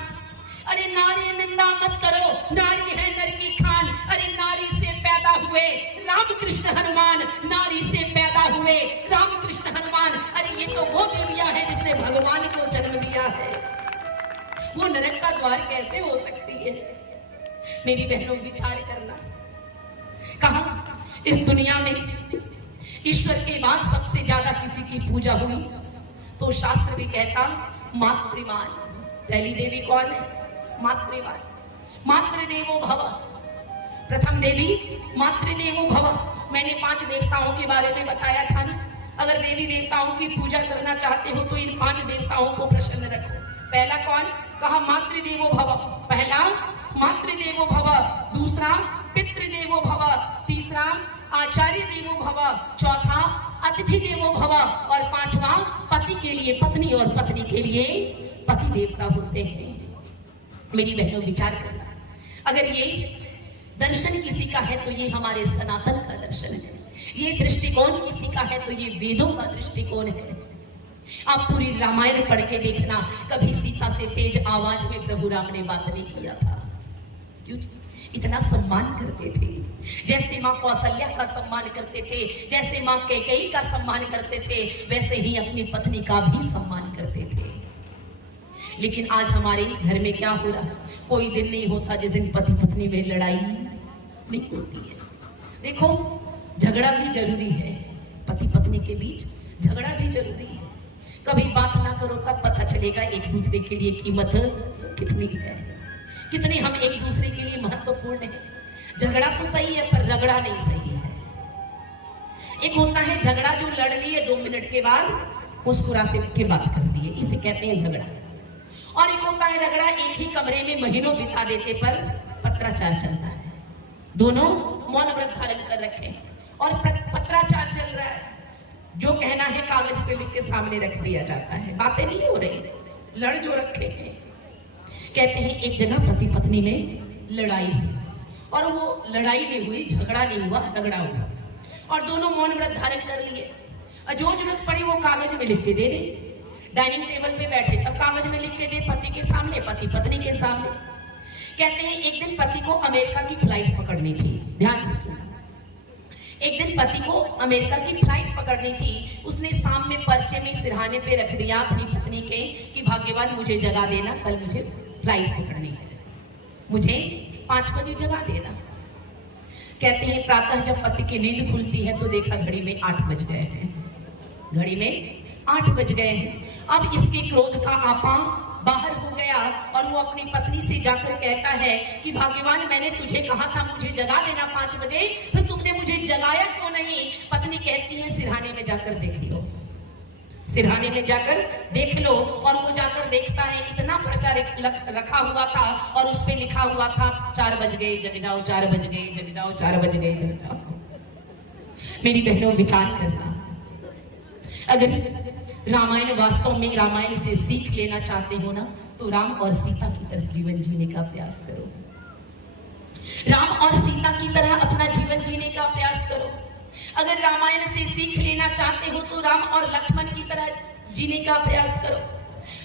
अरे नारी निंदा मत करो, नारी है नर की खान। अरे नारी से पैदा हुए रामकृष्ण हनुमान, नारी से पैदा हुए रामकृष्ण हनुमान। अरे ये तो वो देवियां हैं जिसने भगवान को जन्म दिया है, वो नरक का द्वार कैसे हो सकती है? मेरी बहनों, विचार करना, कहा इस दुनिया में ईश्वर के बाद सबसे ज्यादा किसी की पूजा हुई तो शास्त्र भी कहता मातृवान। पहली देवी कौन है? मातृवान। मातृदेवो भव, प्रथम देवी मातृदेवो भव। मैंने 5 देवताओं के बारे में बताया था ना, अगर देवी देवताओं की पूजा करना चाहते हो तो इन 5 देवताओं को प्रसन्न रखो। पहला कौन? कहा मातृदेवो भव। पहला मातृदेवो भव, दूसरा पितृदेवो भव, तीसरा आचार्य देवो भव, चौथा अतिथि देवो भव, और 5वां पति के लिए पत्नी और पत्नी के लिए पति देवता होते हैं। मेरी बहनों, विचार करना, अगर ये दर्शन किसी का है तो ये हमारे सनातन का दर्शन है, ये दृष्टिकोण किसी का है तो ये वेदों का दृष्टिकोण है। आप पूरी रामायण पढ़ के देखना, कभी सीता से तेज आवाज में प्रभु राम ने बात नहीं किया था। क्यों? इतना सम्मान करते थे, जैसे माँ कौशल्या का सम्मान करते थे, जैसे माँ कैकेयी का सम्मान करते थे, वैसे ही अपनी पत्नी का भी सम्मान करते थे। लेकिन आज हमारे घर में क्या हो रहा है? कोई दिन नहीं होता जिस दिन पति पत्नी में लड़ाई नहीं होती है। देखो, झगड़ा भी जरूरी है, पति पत्नी के बीच झगड़ा भी जरूरी है। कभी बात ना करो तब पता चलेगा एक दूसरे के लिए कीमत कितनी है, कितने हम एक दूसरे के लिए महत्वपूर्ण है। झगड़ा तो सही है पर रगड़ा नहीं सही है। एक होता है झगड़ा जो लड़ लिए 2 मिनट के बाद मुस्कुरा के बात कर दिए, इसे कहते हैं झगड़ा। और एक होता है रगड़ा, एक ही कमरे में महीनों बिता देते पर पत्राचार चलता है। दोनों मौन व्रत धारण कर रखे और पत्राचार चल रहा है, जो कहना है कागज पे लिख के सामने रख दिया जाता है, बातें नहीं हो रही, लड़ जो रखे हैं। कहते हैं एक जगह पति पत्नी में लड़ाई हुई, और वो लड़ाई में हुई, झगड़ा नहीं हुआ, रगड़ा हुआ, और दोनों मौन व्रत धारण कर लिए। और जो जरूरत पड़ी वो कागज में लिख के दे रहे। डाइनिंग टेबल पे बैठे तब कागज में लिख के दे, पति के सामने, पति पत्नी के सामने। कहते हैं एक दिन पति को अमेरिका की फ्लाइट पकड़नी थी, ध्यान से सुनो। एक दिन पति को अमेरिका की फ्लाइट पकड़नी थी, उसने शाम में पर्चे में सिरहाने पे रख दिया अपनी पत्नी के कि भाग्यवान मुझे जगा देना, कल मुझे फ्लाइट पकड़नी है, मुझे 5 बजे जगा देना। कहते हैं प्रातः जब पति की नींद खुलती है तो देखा घड़ी में 8 बज गए हैं, घड़ी में 8 बज गए हैं। अब इसके क्रोध का आपा बाहर हो गया और वो अपनी पत्नी से जाकर कहता है कि भाग्यवान मैंने तुझे कहा था मुझे जगा देना 5 बजे, फिर तुमने मुझे जगाया क्यों नहीं? पत्नी कहती है सिरहाने में जाकर देख लो, सिरहाने में जाकर देख लो। और वो जाकर देखता है इतना पर्चा रखा हुआ था और उस पे लिखा हुआ था 4 बज गए जग जाओ, 4 बज गए जग जाओ, 4 बज गए जग जाओ। मेरी बहनों, विचार करना, अगर रामायण वास्तव में रामायण से सीख लेना चाहते हो ना तो राम और सीता की तरह जीवन जीने का प्रयास करो। राम और सीता की तरह अपना जीवन जीने का प्रयास करो। अगर रामायण से सीख लेना चाहते हो तो राम और लक्ष्मण की तरह जीने का प्रयास करो।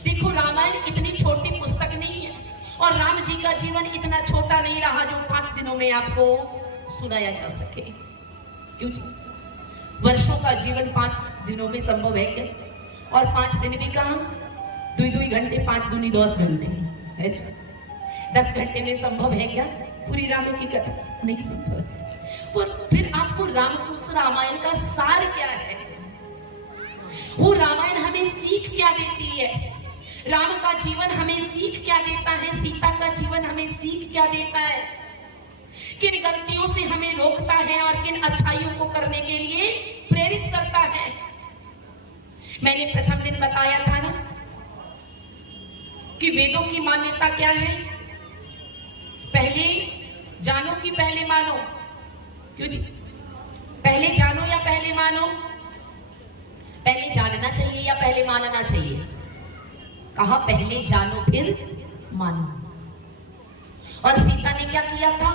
देखो, रामायण इतनी छोटी पुस्तक नहीं है और राम जी का जीवन इतना छोटा नहीं रहा जो 5 दिनों में आपको सुनाया जा सके। क्यों जी? वर्षों का जीवन 5 दिनों में संभव है क्या? और 5 दिन भी कहां? 2 घंटे, 5 दूनी 10 घंटे है। 10 घंटे में संभव है क्या पूरी राम की कथा? नहीं संभव है। और फिर आपको रामकुश रामायण का सार क्या है? वो रामायण हमें सीख क्या देती है? राम का जीवन हमें सीख क्या देता है? सीता का जीवन हमें सीख क्या देता है? किन गलतियों से हमें रोकता है और किन अच्छाइयों को करने के लिए प्रेरित करता है? मैंने प्रथम दिन बताया था ना कि वेदों की मान्यता क्या है? पहले जानो कि पहले मानो? क्यों जी? पहले जानो या पहले मानो? पहले जानना चाहिए या पहले मानना चाहिए? कहा पहले जानो फिर मानो। और सीता ने क्या किया था?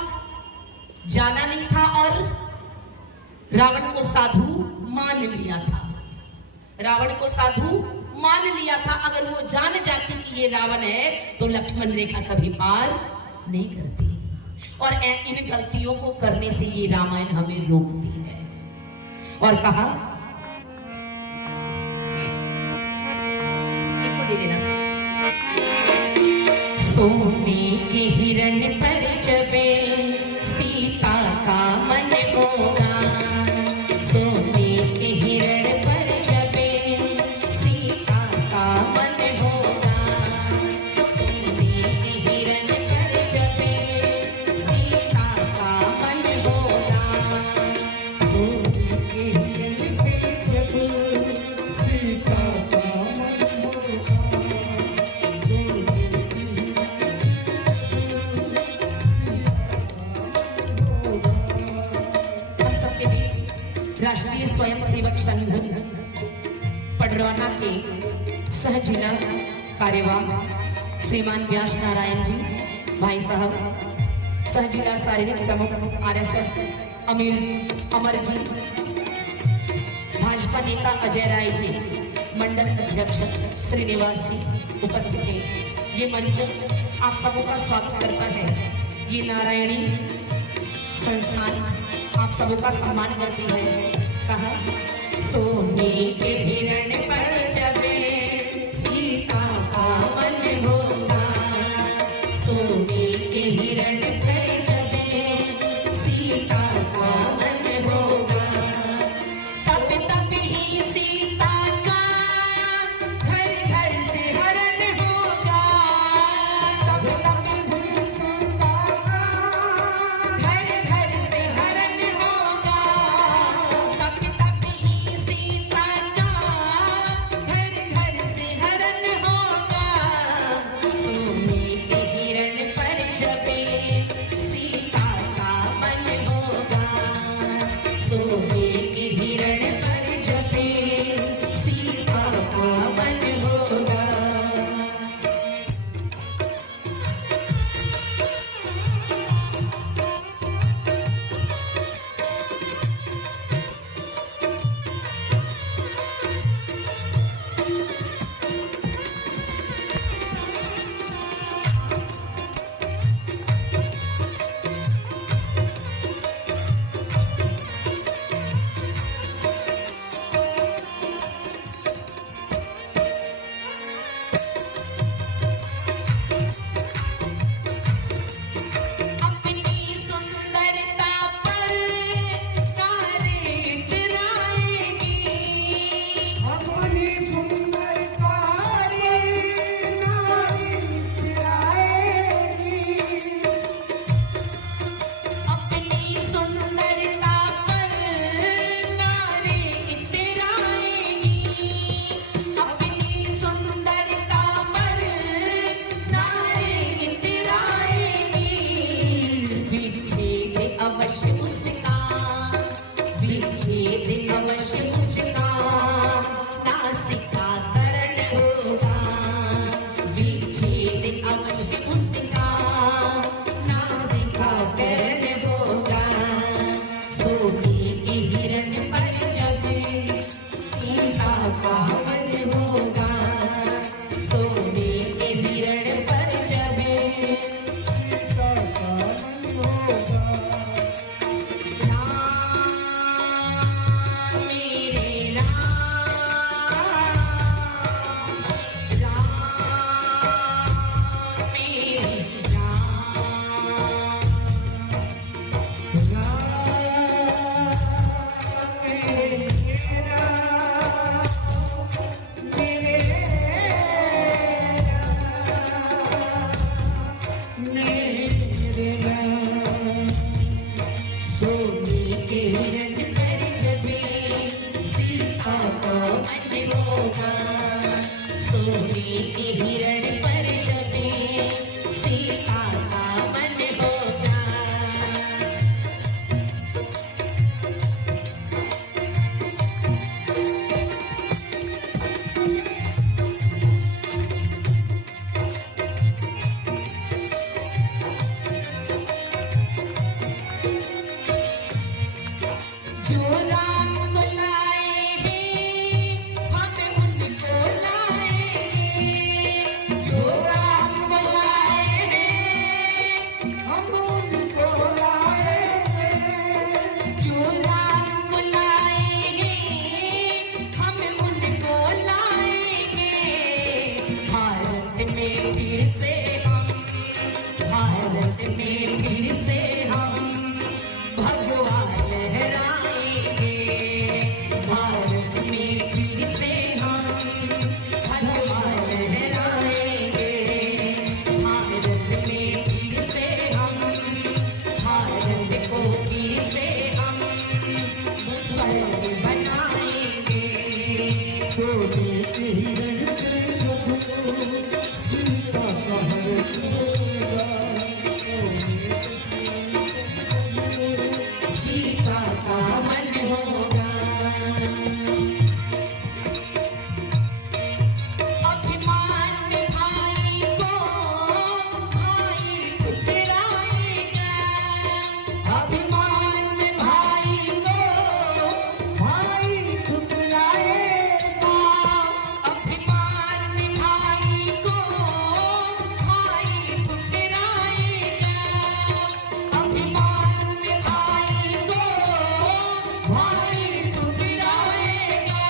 जाना नहीं था और रावण को साधु मान लिया था। रावण को साधु मान लिया था। अगर वो जान जाती कि ये रावण है तो लक्ष्मण रेखा कभी पार नहीं करती। और इन गलतियों को करने से ये रामायण हमें रोकती है। और कहा दे देना, सोने के हिरण पर जबे सीता का मन होगा। सोने के हिरण पर जबे सीता का मन होगा। सोने के हिरण पर जबे सीता का मन होगा। सोने के हिरण पर जबे सीता का राष्ट्रीय स्वयंसेवक संघ पडरौना के सह जिला कार्यवाह श्रीमान व्यास नारायण जी भाई साहब, सह जिला शारीरिक प्रमुख आरएसएस अमर जी, भाजपा नेता अजय राय जी, मंडल अध्यक्ष श्रीनिवास जी उपस्थित हैं। ये मंच आप सबों का स्वागत करता है। ये नारायणी संस्थान आप सबों का सम्मान करती है। कहा सोने के हिरण पर जबे सीता का मन होगा। सोने के हिरण पर जबे सीता का मन होगा। तब तब ही सीता का घर घर से हरण होगा। तब तब ही सीता का घर घर से हरण होगा। तब तब ही सीता का घर घर से हरण होगा। सोने के हिरण पर जबे सीता का मन होगा। सोने के हिरण पर जबे सीता का मन होगा। अपनी सुंदरता पर तारे इतराएगी। अपनी सुंदरता पर नारी इतराएगी। अपनी सुंदरता पर नारी इतराएगी। अपनी सुंदरता पर नारी इतराएगी। विच्छेद अवश्य उसका, विच्छेद अवश्य उसका, नासिका करण होगा। विच्छेद अवश्य उसका, नासिका करण होगा। सोने के हिरण पर जबे सीता का मन होगा। सोने के हिरण पर जबे हिरण पर जबे सीता का मन होगा, सोने के हिरण पर जबे सीता का मन होगा। जो राम को लाए हैं हम उनको लाएंगे, जो राम को लाए हैं हम उनको लाएंगे, जो राम को लाए हैं हम उनको लाएंगे। भारत में फिर से हम, भारत में फिर से हम भगवान लहराएंगे, भारत में फिर से हम भगवान लहराएंगे, भारत में फिर से हम, भारत को फिर से हम स्वर्ग बनाएंगे। सोने के हिरण पर जब सीता का मन होगा, सीता का मन होगा। अभिमान में भाई को भाई ठुकराएगा, अभिमान में भाई को भाई ठुकराएगा, अभिमान में भाई को भाई ठुकराएगा, अभिमान में भाई को भाई ठुकराएगा।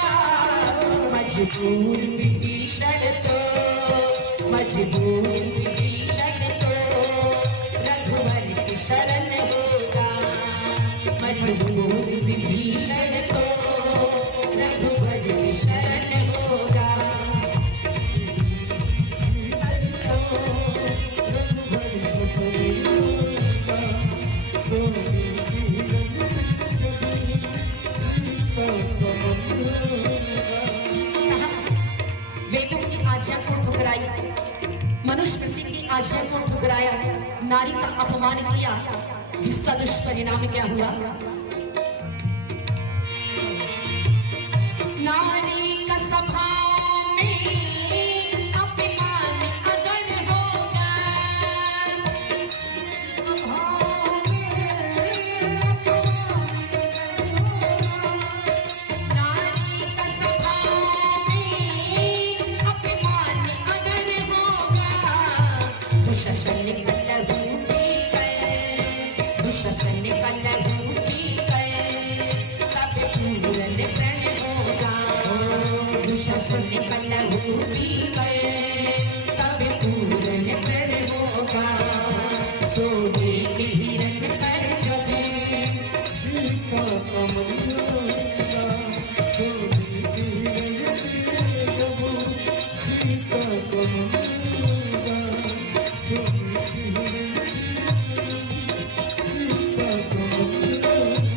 मजबूर विभीषण तो, मजबूर विभीषण तो रघुवर की शरण होगा, मजबूर विभीषण तो रघुवर की शरण होगा। वेदों की आज्ञा को ठुकराई, मनुस्मृति की आज्ञा को ठुकराया, नारी का अपमान किया, जिसका दुष्परिणाम क्या हुआ? नारी का स्वभाव में अपमान अगर होगा, नारी का स्वभाव में अपमान अगर होगा, दुशासन का लहू पी गए, दुशासन का लहू पी गए, तब पूर्ण प्रण होगा, दुशासन का लहू पी गए, तब पूर्ण प्रण होगा। सोने के हिरण पर जबे सीता का मन होगा, सोने के हिरण पर जबे सीता का मन होगा, सोने के हिरण पर सीता का मन होगा।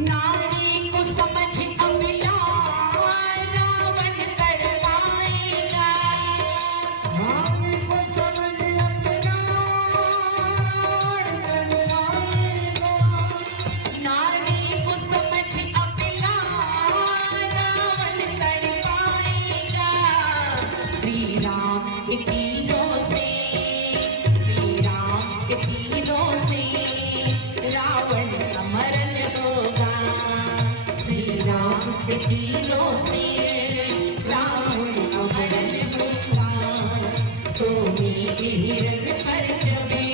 नारी को समझ अबला रावण करवाएगा, नारी को समझ अबला रावण करवाएगा, नारी को समझ अबला रावण करवाएगा। श्री राम के तीरों से, श्री राम के तीरों से रावण का मरण होगा, श्री राम के तीरों से रावण का मरण होगा। सोने के हिरण पर जबे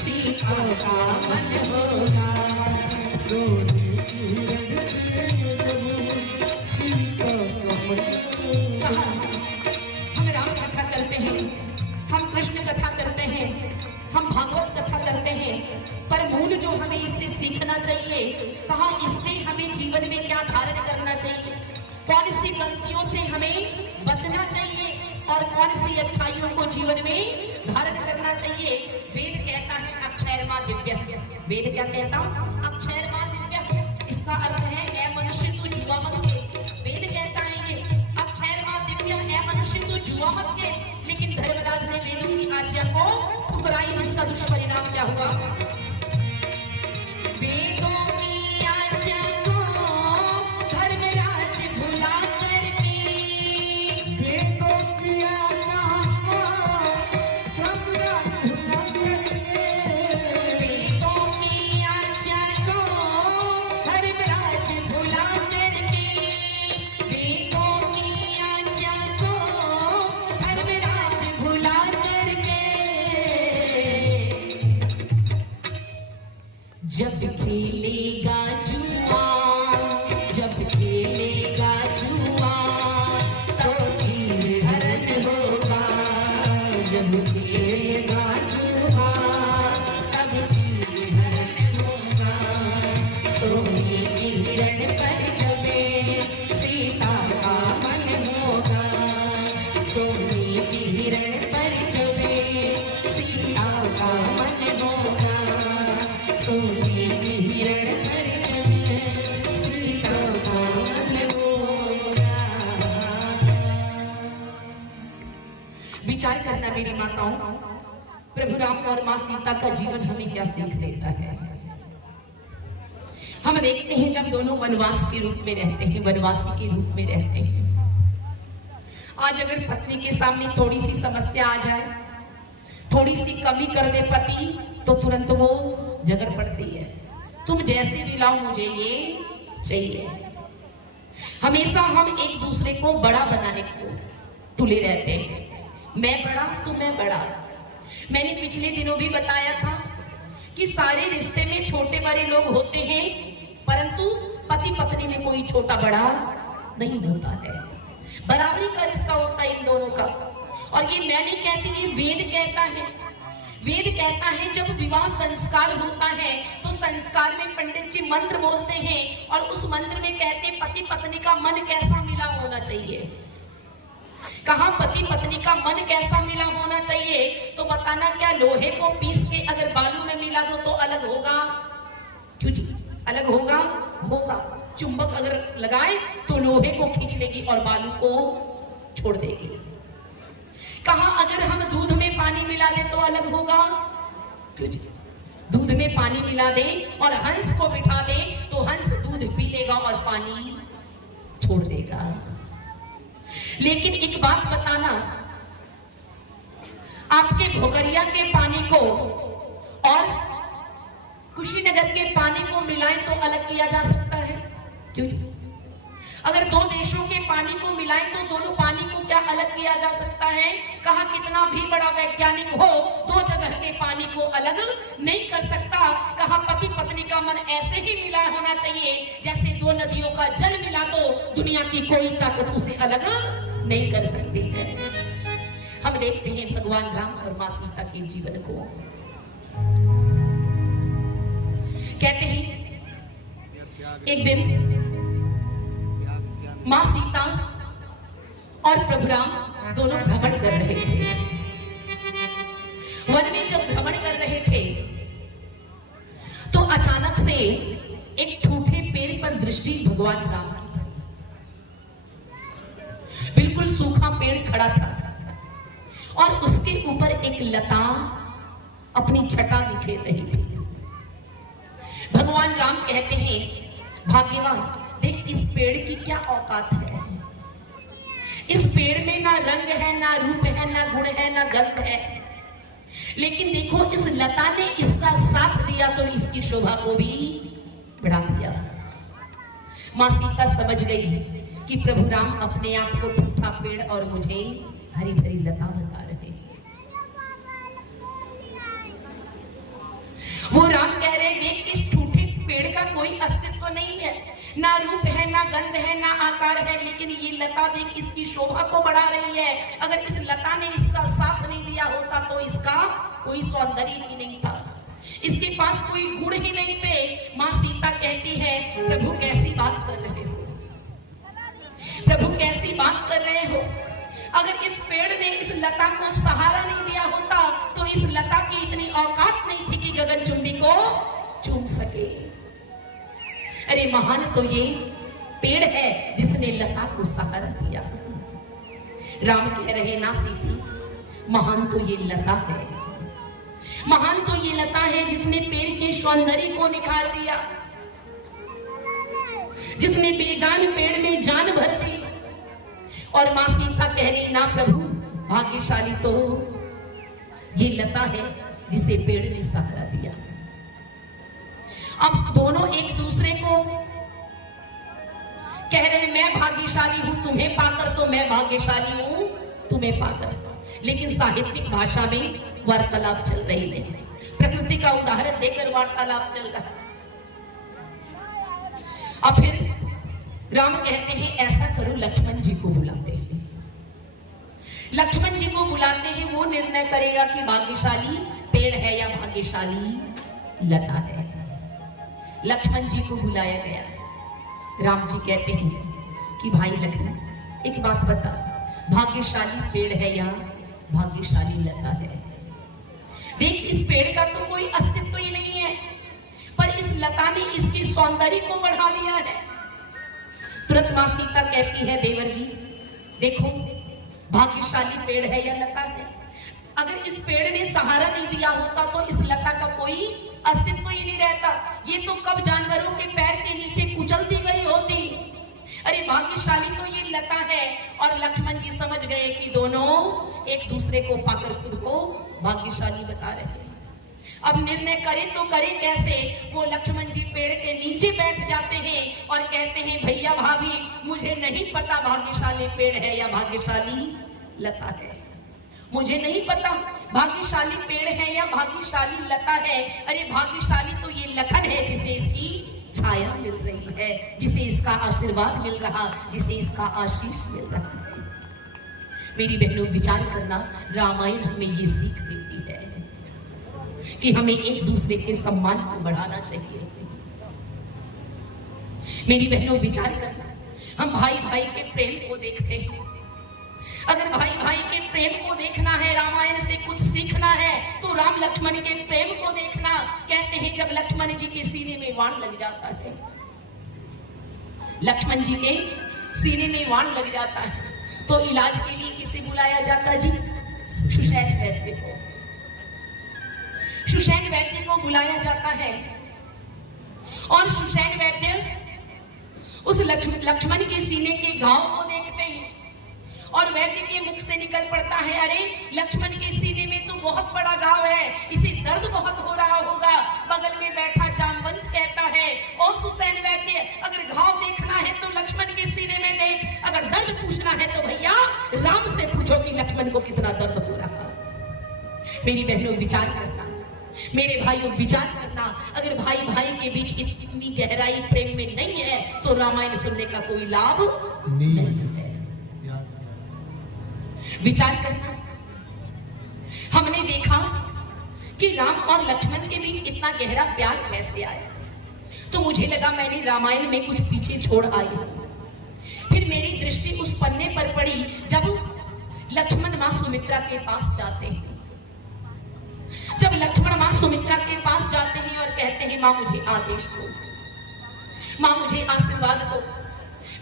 सीता का मन होगा, सोने के हिरण पर जबे सीता का मन होगा। हम राम कथा करते हैं, हम कृष्ण कथा करते हैं, हम भागवत कथा करते हैं, पर मूल जो हमें इससे सीखना चाहिए, कहा इससे हमें जीवन में क्या धारण करना चाहिए, कौन सी गलतियों से हमें बचना चाहिए और कौन सी अच्छाइयों को जीवन में धारण करना चाहिए। वेद कहता है अक्षय वेद क्या कहता? अक्षर मा दिव्या, इसका अर्थ है ए मनुष्य तू जुआ मत खेल। वेद कहता है ये अक्षर मा दिव्या, ए मनुष्य तू जुआ मत खेल। लेकिन धर्मराज ने वेद की आज्ञा को ठुकराई, इसका दुष्परिणाम क्या हुआ? वेदों की आज्ञा को धर्मराज भुला करके, वेदों की आज्ञा को धर्मराज भुला करके, वेदों की आज्ञा को धर्मराज भुला करके, वेदों की आज्ञा को धर्मराज भुला करके, जब खेलेगा जुआ, जब खेलेगा जुआ तो चीर हरण होगा। जब खेलेगा जुआ तब चीर हरण होगा। सोने के हिरण पर जबे सीता का मन होगा। सोने के हिरण पर जबे सीता का मन होगा। सोने के हिरण पर जबे सीता का मन होगा। विचार करना मेरी माताओं, प्रभु राम और मां सीता का जीवन हमें क्या सीख देता है। हम देखते हैं जब दोनों वनवास के रूप में रहते हैं, वनवासी के रूप में रहते हैं। आज अगर पत्नी के सामने थोड़ी सी समस्या आ जाए, थोड़ी सी कमी कर दे पति, तो तुरंत वो झगड़ पड़ती है। तुम जैसे भी लाओ मुझे ये चाहिए। हमेशा हम एक दूसरे को बड़ा बनाने को तुले रहते हैं। मैं बड़ा तो मैं बड़ा। मैंने पिछले दिनों भी बताया था कि सारे रिश्ते में छोटे बड़े लोग होते हैं, परंतु पति पत्नी में कोई छोटा बड़ा नहीं होता है। बराबरी का रिश्ता होता है इन दोनों का। और ये मैं नहीं कहती, ये वेद कहता है। वेद कहता है जब विवाह संस्कार होता है तो संस्कार में पंडित जी मंत्र बोलते हैं और उस मंत्र में कहते पति पत्नी का मन कैसा मिला होना चाहिए। कहा पति पत्नी का मन कैसा मिला होना चाहिए, तो बताना क्या लोहे को पीस के अगर बालू में मिला दो तो अलग होगा? क्यों जी अलग होगा? होगा। चुंबक अगर लगाए तो लोहे को खींच लेगी और बालू को छोड़ देगी। कहा अगर हम दूध में पानी मिला दे तो अलग होगा? क्यों जी दूध में पानी मिला दे और हंस को बिठा दे तो हंस दूध पी लेगा और पानी छोड़ देगा। लेकिन एक बात बताना, आपके भोकरिया के पानी को और कुशीनगर के पानी को मिलाएं तो अलग किया जा सकता है? क्यों जी? अगर दो देशों के पानी को मिलाएं तो दोनों पानी को क्या अलग किया जा सकता है? कहा कितना भी बड़ा वैज्ञानिक हो, दो जगह के पानी को अलग नहीं कर सकता। कहा पति पत्नी का मन ऐसे ही मिला होना चाहिए जैसे दो नदियों का जल मिला दो दुनिया की कोई ताकत उसे अलग नहीं कर सकती है। हम देखते हैं भगवान राम और मां सीता के जीवन को। कहते हैं एक दिन मां सीता और प्रभु राम दोनों भ्रमण कर रहे थे। वन में जब भ्रमण कर रहे थे तो अचानक से एक ठूठे पेड़ पर दृष्टि भगवान राम की। बिल्कुल सूखा पेड़ खड़ा था और उसके ऊपर एक लता अपनी छटा बिखेर रही थी। भगवान राम कहते हैं भाग्यवान, देख इस पेड़ की क्या औकात है। इस पेड़ में ना रंग है, ना रूप है, ना गुण है, ना गंध है, लेकिन देखो इस लता ने इसका साथ दिया तो इसकी शोभा को भी बढ़ा दिया। मां सीता समझ गई कि प्रभु राम अपने आप को ठूठा पेड़ और मुझे हरी भरी लता बता रहे हैं। वो राम कह रहे देख इस ठूठे पेड़ का कोई अस्तित्व नहीं है, ना रूप है, ना गंध है, ना आकार है, लेकिन ये लता देख इसकी शोभा को बढ़ा रही है। अगर इस लता ने इसका साथ नहीं दिया होता तो इसका कोई सौंदर्य ही नहीं था, इसके पास कोई गुण ही नहीं थे। मां सीता कहती है प्रभु कैसी बात कर रहे हो, प्रभु कैसी बात कर रहे हो। अगर इस पेड़ ने इस लता को सहारा नहीं दिया होता तो इस लता की इतनी औकात नहीं थी कि गगनचुंबी को अरे महान तो ये पेड़ है जिसने लता को सहारा दिया। राम कह रहे ना सीता, महान तो ये लता है, महान तो ये लता है जिसने पेड़ के सौंदर्य को निखार दिया, जिसने बेजान पेड़ में जान भर दी। और मां सीता कह रही ना प्रभु, भाग्यशाली तो ये लता है जिसे पेड़ ने सहारा दिया। अब दोनों एक दूसरे को कह रहे मैं भाग्यशाली हूं तुम्हें पाकर, तो मैं भाग्यशाली हूं तुम्हें पाकर। लेकिन साहित्यिक भाषा में वार्तालाप चल रही है, प्रकृति का उदाहरण देकर वार्तालाप चल रहा है। अब फिर राम कहते हैं ऐसा करो, लक्ष्मण जी को बुलाते हैं। लक्ष्मण जी को बुलाते हैं, वो निर्णय करेगा कि भाग्यशाली पेड़ है या भाग्यशाली लता है। लक्ष्मण जी को बुलाया गया। राम जी कहते हैं कि भाई लक्ष्मण, एक बात बता, भाग्यशाली पेड़ है या भाग्यशाली लता है? देख, इस पेड़ का तो कोई अस्तित्व ही नहीं है, पर इस लता ने इसके सौंदर्य को बढ़ा दिया है। तुरंत मां सीता कहती है देवर जी देखो, भाग्यशाली पेड़ है या लता है? अगर इस पेड़ ने सहारा नहीं दिया होता तो इस लता का कोई अस्तित्व ही नहीं रहता। ये तो कब जानवरों के पैर के नीचे कुचल दी गई होती। अरे भाग्यशाली तो ये लता है। और लक्ष्मण जी समझ गए कि दोनों एक दूसरे को पाकर खुद को भाग्यशाली बता रहे हैं। अब निर्णय करे तो करे कैसे? वो लक्ष्मण जी पेड़ के नीचे बैठ जाते हैं और कहते हैं भैया भाभी, मुझे नहीं पता भाग्यशाली पेड़ है या भाग्यशाली लता है, मुझे नहीं पता भाग्यशाली पेड़ है या भाग्यशाली लता है। अरे भाग्यशाली तो ये लखन है जिसे इसकी छाया मिल रही है, जिसे इसका आशीर्वाद मिल रहा, जिसे इसका आशीष मिल रहा है। मेरी बहनों, विचार करना, रामायण हमें ये सीख देती है कि हमें एक दूसरे के सम्मान को बढ़ाना चाहिए। मेरी बहनों, विचार करना, हम भाई भाई के प्रेम को देखते हैं। अगर भाई भाई के प्रेम को देखना है, रामायण से कुछ सीखना है, तो राम लक्ष्मण के प्रेम को देखना। कहते हैं जब लक्ष्मण जी के सीने में वाण लग जाता है, लक्ष्मण जी के सीने में वाण लग जाता है, तो इलाज के लिए किसे बुलाया जाता जी? सुषैन वैद्य को। सुषैन वैद्य को बुलाया जाता है और सुषैन वैद्य उस लक्ष्मण के सीने के घाव को देखते हैं और वैद्य के मुख से निकल पड़ता है, अरे लक्ष्मण के सीने में तो बहुत बड़ा घाव है, इसे दर्द बहुत हो रहा होगा। बगल में बैठा जामवंत कहता है, ओ सुषैन वैद्य, अगर घाव देखना है तो लक्ष्मण के सीने में देख, अगर दर्द पूछना है तो भैया राम से पूछो कि लक्ष्मण को कितना दर्द हो रहा। मेरी बहनों, विचार करना, मेरे भाइयों विचार करना, अगर भाई भाई के बीच इतनी गहराई प्रेम में नहीं है तो रामायण सुनने का कोई लाभ नहीं है। विचार करना, हमने देखा कि राम और लक्ष्मण के बीच इतना गहरा प्यार कैसे आया, तो मुझे लगा मैंने रामायण में कुछ पीछे छोड़ आई। फिर मेरी दृष्टि उस पन्ने पर पड़ी जब लक्ष्मण मां सुमित्रा के पास जाते हैं। जब लक्ष्मण मां सुमित्रा के पास जाते हैं और कहते हैं मां मुझे आदेश दो, मां मुझे आशीर्वाद दो,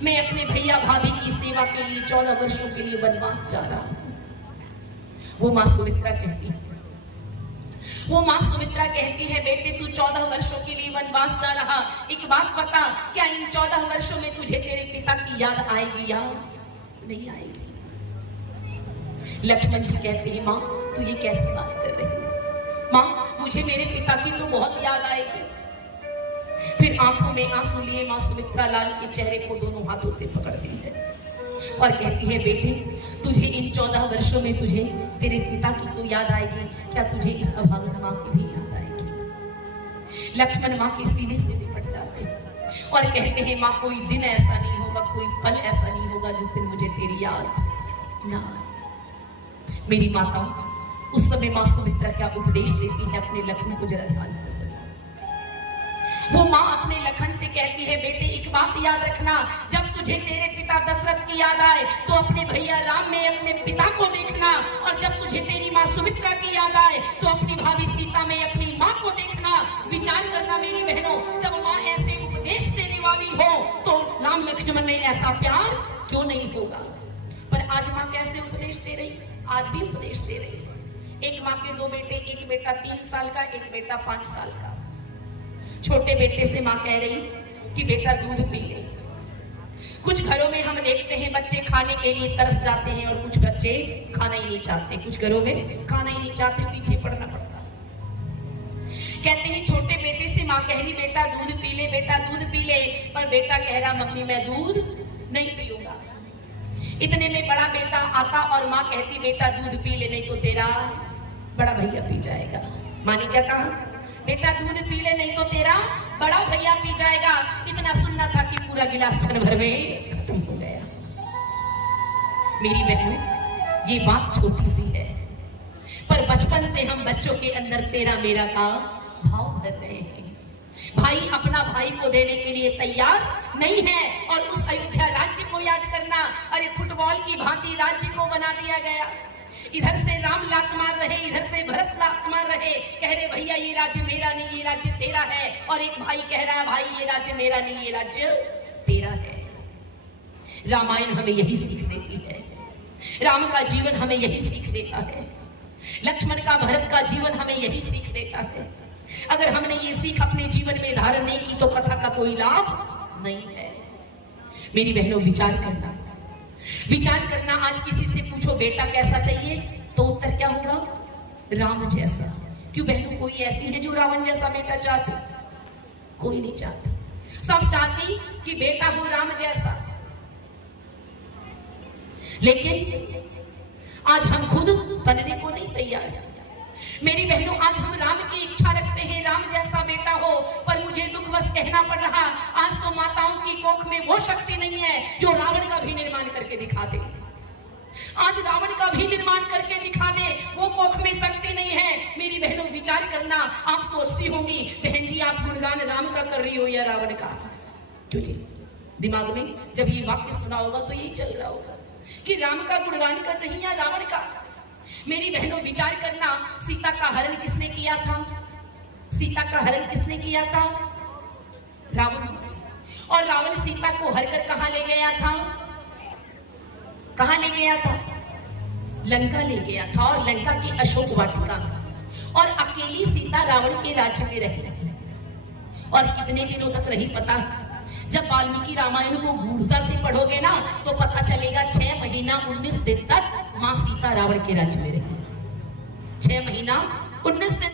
मैं अपने भैया भाभी की सेवा के लिए 14 वर्षों के लिए वनवास जा रहा हूं। वो मां सुमित्रा कहती है, वो मां सुमित्रा कहती है बेटे तू 14 वर्षों के लिए वनवास जा रहा, एक बात बता, क्या इन 14 वर्षों में तुझे तेरे पिता की याद आएगी या नहीं आएगी? लक्ष्मण जी कहते हैं मां तू ये कैसी बात कर रही है? मां मुझे मेरे पिता की तो बहुत याद आएगी। फिर आंखों में आंसू लिए मां सुमित्रा लाल के चेहरे को दोनों हाथों से पकड़ती है और कहती है बेटे तुझे इन 14 वर्षों में तुझे तेरे पिता की तो याद आएगी, क्या तुझे इस अभागन मां की भी याद आएगी? लक्ष्मण मां के सीने से लिपट जाते हैं और कहते हैं मां कोई दिन ऐसा नहीं होगा, कोई पल ऐसा नहीं होगा जिस दिन मुझे तेरी याद ना आए। मेरी माताओं, उस समय मां सुमित्रा क्या उपदेश देती है अपने लखन को, जरा ध्यान से सुनो। वो मां अपने लखन से कहती है बेटे एक बात याद रखना, जब तुझे तेरे पिता दशरथ की याद आए तो अपने भैया राम में अपने पिता को देखना, और जब तुझे तेरी मां सुमित्रा की याद आए तो अपनी भाभी सीता में अपनी मां को देखना। विचार करना मेरी बहनों, जब मां ऐसे उपदेश देने वाली निज मन में ऐसा प्यार क्यों नहीं होगा। पर आज माँ कैसे उपदेश दे रही, आज भी उपदेश दे रही। एक माँ के दो बेटे, एक बेटा 3 साल का, एक बेटा 5 साल का। छोटे बेटे से माँ कह रही कि बेटा दूध पी ले। कुछ घरों में हम देखते हैं बच्चे खाने के लिए तरस जाते हैं और कुछ बच्चे खाना ही नहीं चाहते, कुछ घरों में खाना ही नहीं चाहते, पीछे पड़ना पड़ता। कहते हैं छोटे बेटे से माँ कह रही बेटा दूध पी ले, बेटा दूध पी ले, पर बेटा कह रहा मम्मी मैं दूध नहीं पीऊंगा। इतने में बड़ा बेटा आता और माँ कहती बेटा दूध पी ले, नहीं तो तेरा बड़ा भैया पी जाएगा। माँ ने क्या कहा, बेटा दूध पी ले नहीं तो तेरा बड़ा भैया पी जाएगा। इतना सुनना था कि पूरा गिलास क्षण भर में खत्म हो गया। मेरी बहन ये बात छोटी सी है, पर बचपन से हम बच्चों के अंदर तेरा मेरा का भाव भर रहे हैं। भाई अपना भाई को देने के लिए तैयार नहीं है। और उस अयोध्या राज्य को याद करना, अरे फुटबॉल की भांति राज्य को बना दिया गया। इधर से राम लात मार रहे, इधर से भरत लात मार रहे, कह रहे भैया ये राज्य मेरा नहीं, ये राज्य तेरा है। और एक भाई कह रहा है भाई ये राज्य मेरा नहीं, ये राज्य तेरा है। रामायण हमें यही सीख देती है, राम का जीवन हमें यही सीख देता है, लक्ष्मण का भरत का जीवन हमें यही सीख देता है। अगर हमने ये सीख अपने जीवन में धारण नहीं की तो कथा का कोई लाभ नहीं है। मेरी बहनों विचार करना, विचार करना। आज किसी से पूछो बेटा कैसा चाहिए तो उत्तर क्या होगा, राम जैसा। क्यों बहनों, कोई ऐसी है जो रावण जैसा बेटा चाहती? कोई नहीं चाहती। सब चाहती कि बेटा हो राम जैसा। लेकिन आज हम खुद बनने को नहीं तैयार। मेरी बहनों आज हम राम की इच्छा रखते हैं, राम जैसा बेटा हो, पर मुझे दुखवश कहना पड़ रहा आज तो माताओं की कोख में वो शक्ति नहीं है जो रावण का भी निर्माण करके दिखा दे। आज रावण का भी निर्माण करके दिखा दे, वो कोख में शक्ति नहीं है। मेरी बहनों विचार करना। आप सोचती होंगी बहन जी आप गुणगान राम का कर रही हो या रावण का? क्यों जी, दिमाग में जब ये वाक्य सुना होगा तो यही चल रहा होगा कि राम का गुणगान कर रही या रावण का। मेरी बहनों विचार करना, सीता का हरण किसने किया था? सीता का हरण किसने किया था? रावण। और रावण सीता को हर कर कहां ले गया था? कहां ले गया था? लंका ले गया था, और लंका की अशोक वाटिका। और अकेली सीता रावण के राज्य में रही। और कितने दिनों तक रही पता? जब वाल्मीकि रामायण को गूढ़ता से पढ़ोगे ना तो पता चलेगा 6 महीना 19 दिन तक मां सीता रावण के राज्य में रही। 6 महीना 19 दिन